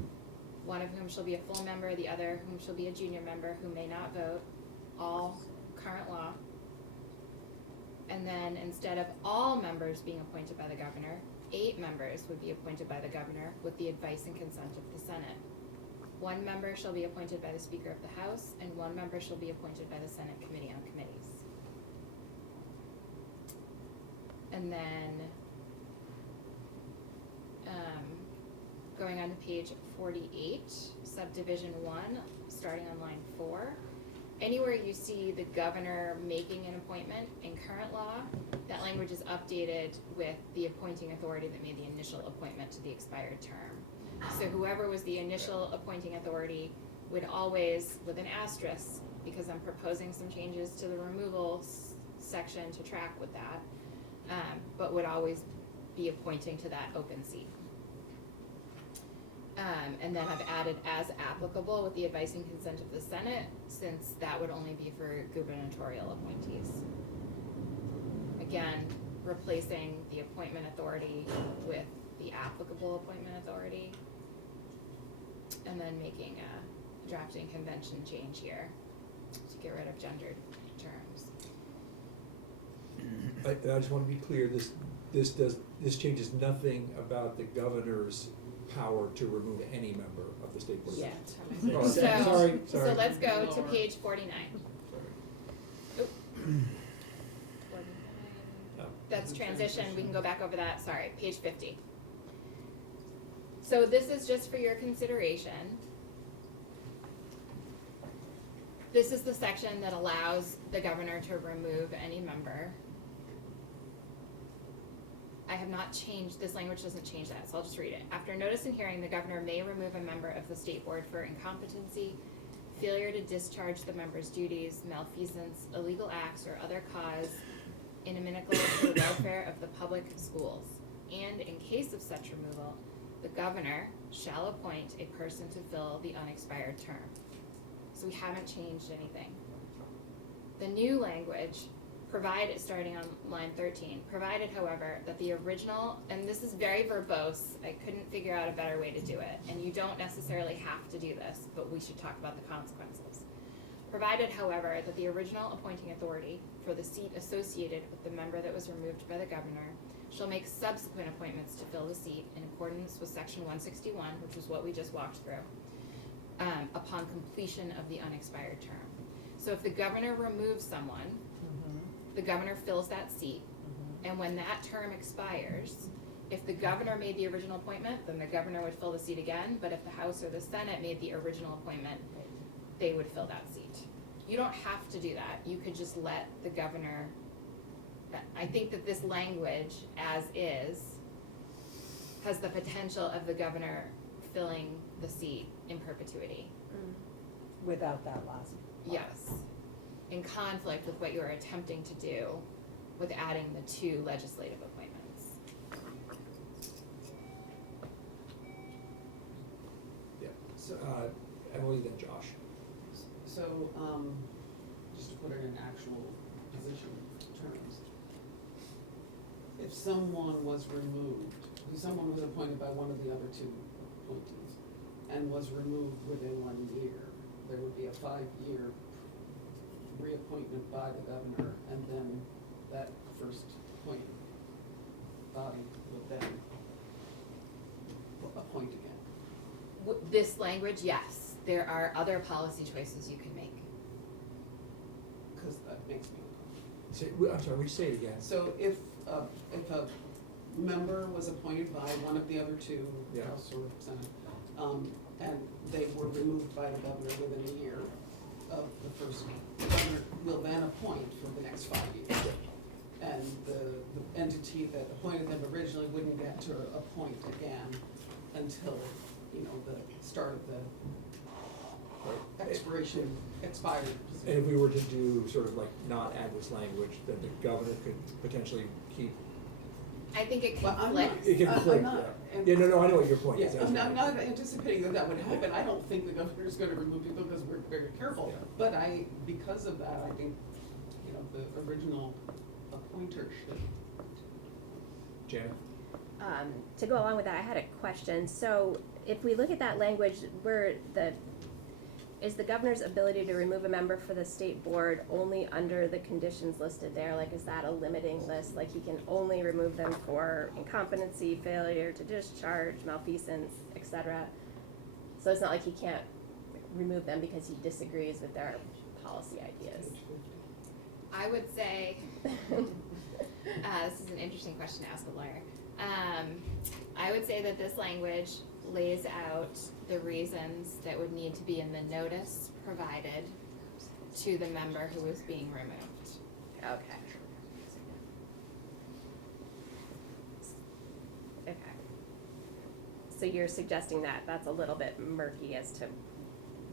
one of whom shall be a full member, the other whom shall be a junior member who may not vote, all current law. And then instead of all members being appointed by the governor, 8 members would be appointed by the governor with the advice and consent of the Senate. 1 member shall be appointed by the Speaker of the House, and 1 member shall be appointed by the Senate Committee on Committees. And then, going on to page 48, subdivision 1, starting on line 4. anywhere you see the governor making an appointment in current law, that language is updated with the appointing authority that made the initial appointment to the expired term. So whoever was the initial appointing authority would always, with an asterisk, because I'm proposing some changes to the removal section to track with that, but would always be appointing to that open seat. And then I've added as applicable with the advice and consent of the Senate, since that would only be for gubernatorial appointees. Again, replacing the appointment authority with the applicable appointment authority. And then making a drafting convention change here to get rid of gendered terms. I just wanna be clear, this changes nothing about the governor's power to remove any member of the state board. Yeah. Oh, So, sorry. so let's go to page 49. Oop. 49. Oh. That's transition, we can go back over that, sorry, page 50. So this is just for your consideration. This is the section that allows the governor to remove any member. I have not changed, this language doesn't change that, so I'll just read it. After notice and hearing, the governor may remove a member of the state board for incompetency, failure to discharge the member's duties, malfeasance, illegal acts, or other cause inimical to the welfare of the public schools. And in case of such removal, the governor shall appoint a person to fill the unexpired term. So we haven't changed anything. The new language, provided, starting on line 13, provided, however, that the original, and this is very verbose, I couldn't figure out a better way to do it, and you don't necessarily have to do this, but we should talk about the consequences. Provided, however, that the original appointing authority for the seat associated with the member that was removed by the governor shall make subsequent appointments to fill the seat in accordance with section 161, which is what we just walked through, upon completion of the unexpired term. So if the governor removes someone, the governor fills that seat, and when that term expires, if the governor made the original appointment, then the governor would fill the seat again, but if the House or the Senate made the original appointment, they would fill that seat. You don't have to do that, you could just let the governor, I think that this language, as is, has the potential of the governor filling the seat in perpetuity. Without that last part. Yes, in conflict with what you are attempting to do with adding the 2 legislative appointments. Yeah, So, Emily, then Josh. so, just to put it in actual position terms. If someone was removed, if someone was appointed by one of the other 2 appointees and was removed within 1 year, there would be a 5-year reappointment by the governor, and then that first appointed body would then appoint again. This language, yes, there are other policy choices you can make. Because that makes me I'm sorry, we say it again. So if a member was appointed by one of the other 2, Yeah. House or Senate, and they were removed by the governor within a year of the first, the governor will then appoint for the next 5 years. And the entity that appointed them originally wouldn't get to appoint again until, the start of the expired position. And if we were to do sort of like not add this language, then the governor could potentially keep. I think it Well, I'm not- conflicts. It can I'm conflict, not- yeah. No, I know what your point is. Yeah, I'm not anticipating that would happen, I don't think the governor's gonna remove people because we're very careful. Yeah. But because of that, I think, the original appointer should. Janet? To go along with that, I had a question. So if we look at that language, is the governor's ability to remove a member for the state board only under the conditions listed there? Like, is that a limiting list? Like, he can only remove them for incompetency, failure to discharge, malfeasance, etc. So it's not like he can't remove them because he disagrees with their policy ideas. I would say, this is an interesting question to ask a lawyer. I would say that this language lays out the reasons that would need to be in the notice provided to the member who is being removed. Okay. Okay. So you're suggesting that that's a little bit murky as to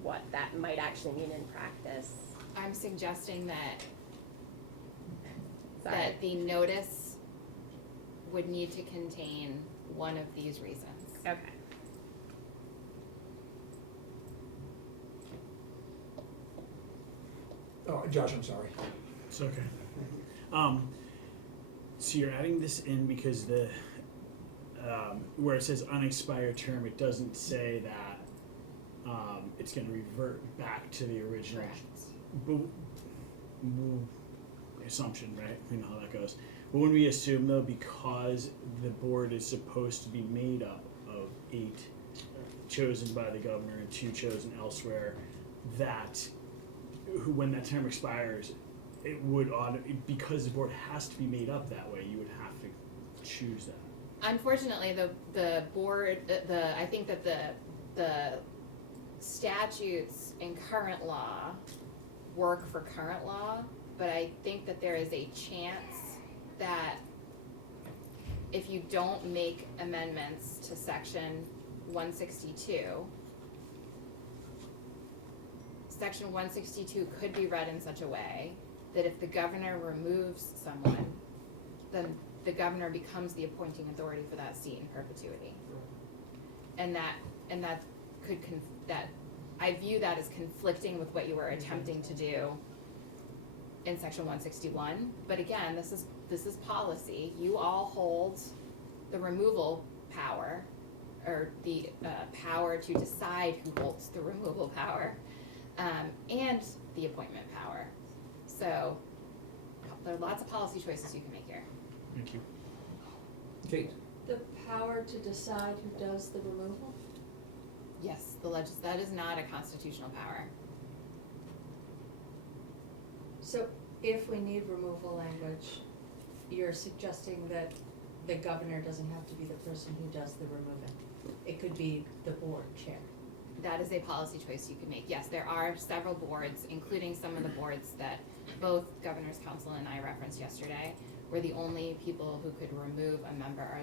what that might actually mean in practice? I'm suggesting that Sorry. that the notice would need to contain one of these reasons. Okay. Oh, Josh, I'm sorry. It's okay. So you're adding this in because the, where it says unexpired term, it doesn't say that, it's gonna revert back to the original. Correct. Assumption, right? We know how that goes. But when we assume though, because the board is supposed to be made up of 8 chosen by the governor and 2 chosen elsewhere, that when that term expires, it would because the board has to be made up that way, you would have to choose that. Unfortunately, the board, I think that the statutes in current law work for current law, but I think that there is a chance that if you don't make amendments to section 162, section 162 could be read in such a way that if the governor removes someone, then the governor becomes the appointing authority for that seat in perpetuity. And that could I view that as conflicting with what you were attempting to do in section 161. But again, this is policy. You all hold the removal power, or the power to decide who holds the removal power, and the appointment power. So there are lots of policy choices you can make here. Thank you. Kate? The power to decide who does the removal? Yes, that is not a constitutional power. So if we need removal language, you're suggesting that the governor doesn't have to be the person who does the removing. It could be the board chair. That is a policy choice you can make. Yes, there are several boards, including some of the boards that both Governor's Council and I referenced yesterday, where the only people who could remove a member are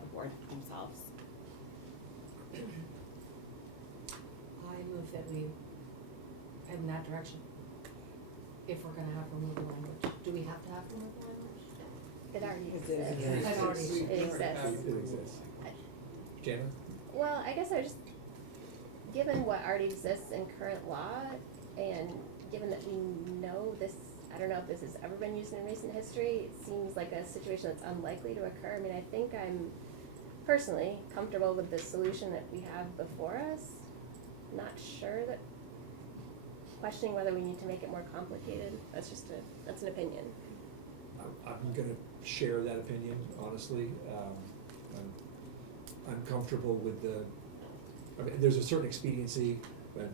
the board themselves. I move that we head in that direction. If we're gonna have removal language, do we have to have removal language? It already It exists. exists. It already It exists. It exists. Jana? Well, I guess I just, given what already exists in current law, and given that we know this, I don't know if this has ever been used in recent history, it seems like a situation that's unlikely to occur. I mean, I think I'm personally comfortable with the solution that we have before us. Not sure that, questioning whether we need to make it more complicated, that's an opinion. I'm gonna share that opinion, honestly. I'm comfortable with there's a certain expediency when,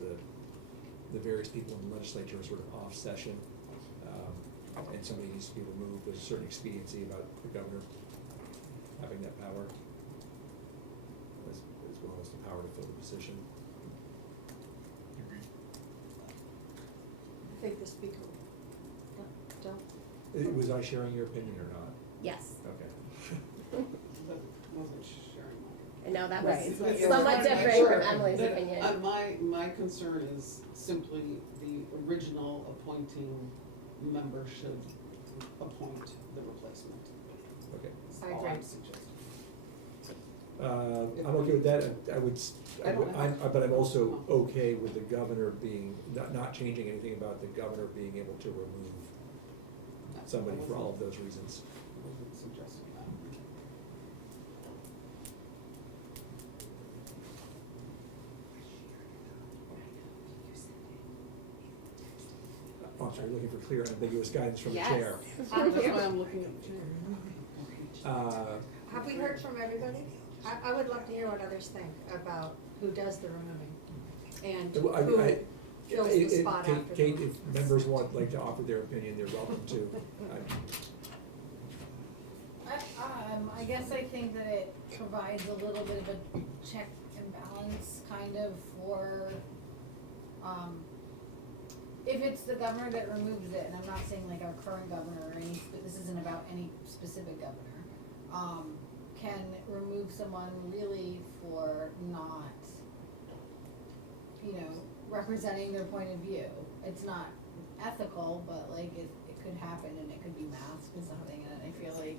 the various people in the legislature are sort of off session, and somebody needs to be removed. There's a certain expediency about the governor having that power, as well as the power to fill the position. I think the speaker, don't, Was I sharing your opinion or not? Yes. Okay. But wasn't sharing mine. And no, that Right. was But somewhat you're- different sure. from Emily's But, opinion. my concern is simply the original appointing member should appoint the replacement. Okay. That's I all agree. I'm suggesting. I'm okay with that. But I'm also okay with the governor being, not changing anything about the governor being able to remove somebody for all of those reasons. I wasn't suggesting that. Oh, I'm sorry, looking for clear and ambiguous guidance from the Yes. chair. That's why I'm looking at the chair. have we heard from everybody? I would love to hear what others think about who does the removing and who fills the spot after the Kate, removal. if members like to offer their opinion, they're welcome to. I guess I think that it provides a little bit of a check and balance kind of for, if it's the governor that removes it, and I'm not saying like our current governor or any, but this isn't about any specific governor, can remove someone really for not, you know, representing their point of view. It's not ethical, but like it could happen and it could be masked or something, and I feel like,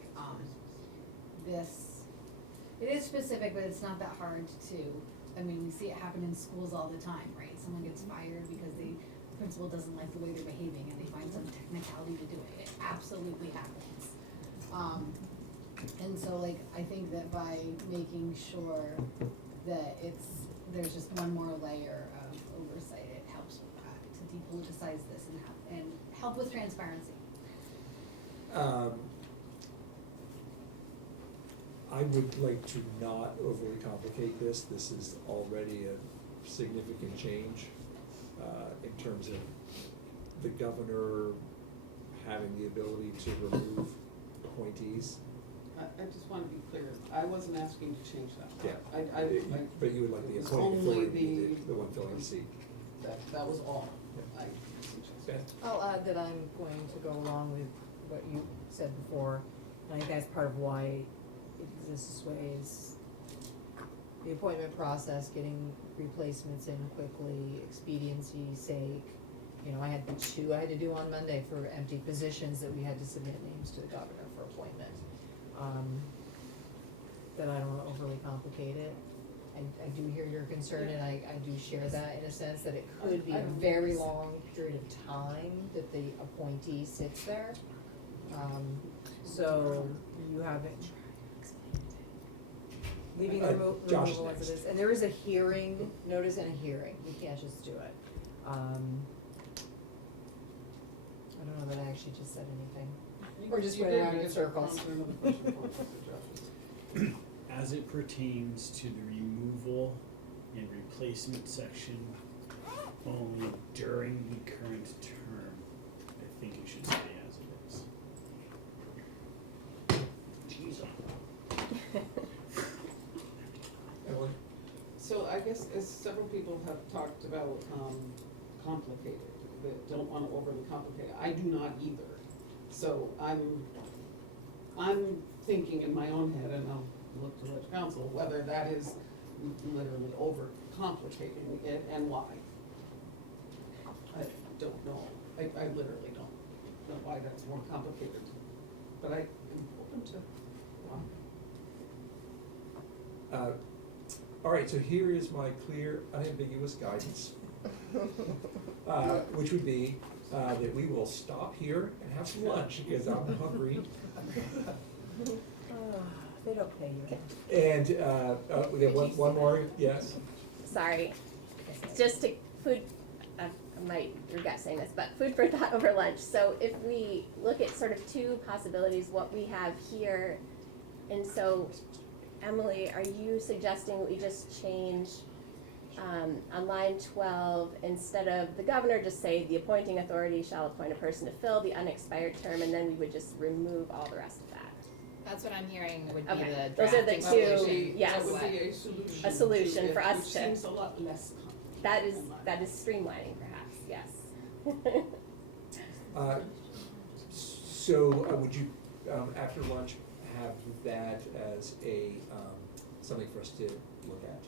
it is specific, but it's not that hard to, I mean, we see it happen in schools all the time, right? Someone gets fired because the principal doesn't like the way they're behaving and they find some technicality to do it. It absolutely happens. And so like, I think that by making sure that there's just one more layer of oversight, it helps with that, to depoliticize this and help with transparency. I would like to not overly complicate this. This is already a significant change in terms of the governor having the ability to remove appointees. I just wanna be clear, I wasn't asking to change that. Yeah. But you would like the it was appointing only authority, the one filling the seat. That was all Yeah. I suggested. Beth? I'll add that I'm going to go along with what you said before, and I think that's part of why it exists this way is the appointment process, getting replacements in quickly, expediency's sake. You know, I had two I had to do on Monday for empty positions that we had to submit names to the governor for appointment. That I don't wanna overly complicate it. I do hear your concern, and I do share that in a sense that it could be a very long period of time that the appointee sits there. So you have it. Leaving the Josh is removal as next. it is, and there is a hearing, notice and a hearing, we can't just do it. I don't know that I actually just said anything. Or just You went did, around in because circles. I'll answer another question for you, Mr. Jeff. As it pertains to the removal and replacement section only during the current term, I think it should stay as it is. Jesus. Emily? So I guess as several people have talked about, complicated, that don't wanna overly complicate it, I do not either. So I'm thinking in my own head, and I'll look to the council, whether that is literally over complicating it and why. I don't know, I literally don't know why that's more complicated, but I am open to why. All right, so here is my clear, unambiguous guidance, which would be that we will stop here and have some lunch, because I'm hungry. They don't pay you. And we have one more, yes? Sorry, just to food, I might regret saying this, but food for thought over lunch. So if we look at sort of two possibilities, what we have here, and so Emily, are you suggesting we just change on line 12, instead of the governor, just say the appointing authority shall appoint a person to fill the unexpired term, and then we would just remove all the rest of that? That's what I'm hearing would be Okay. the Those are the drafting two- solution. yes. That would be a solution. A solution to for it, us which to- seems a lot less complicated. That is streamlining perhaps, yes. So would you, after lunch, have that as a, something for us to look at?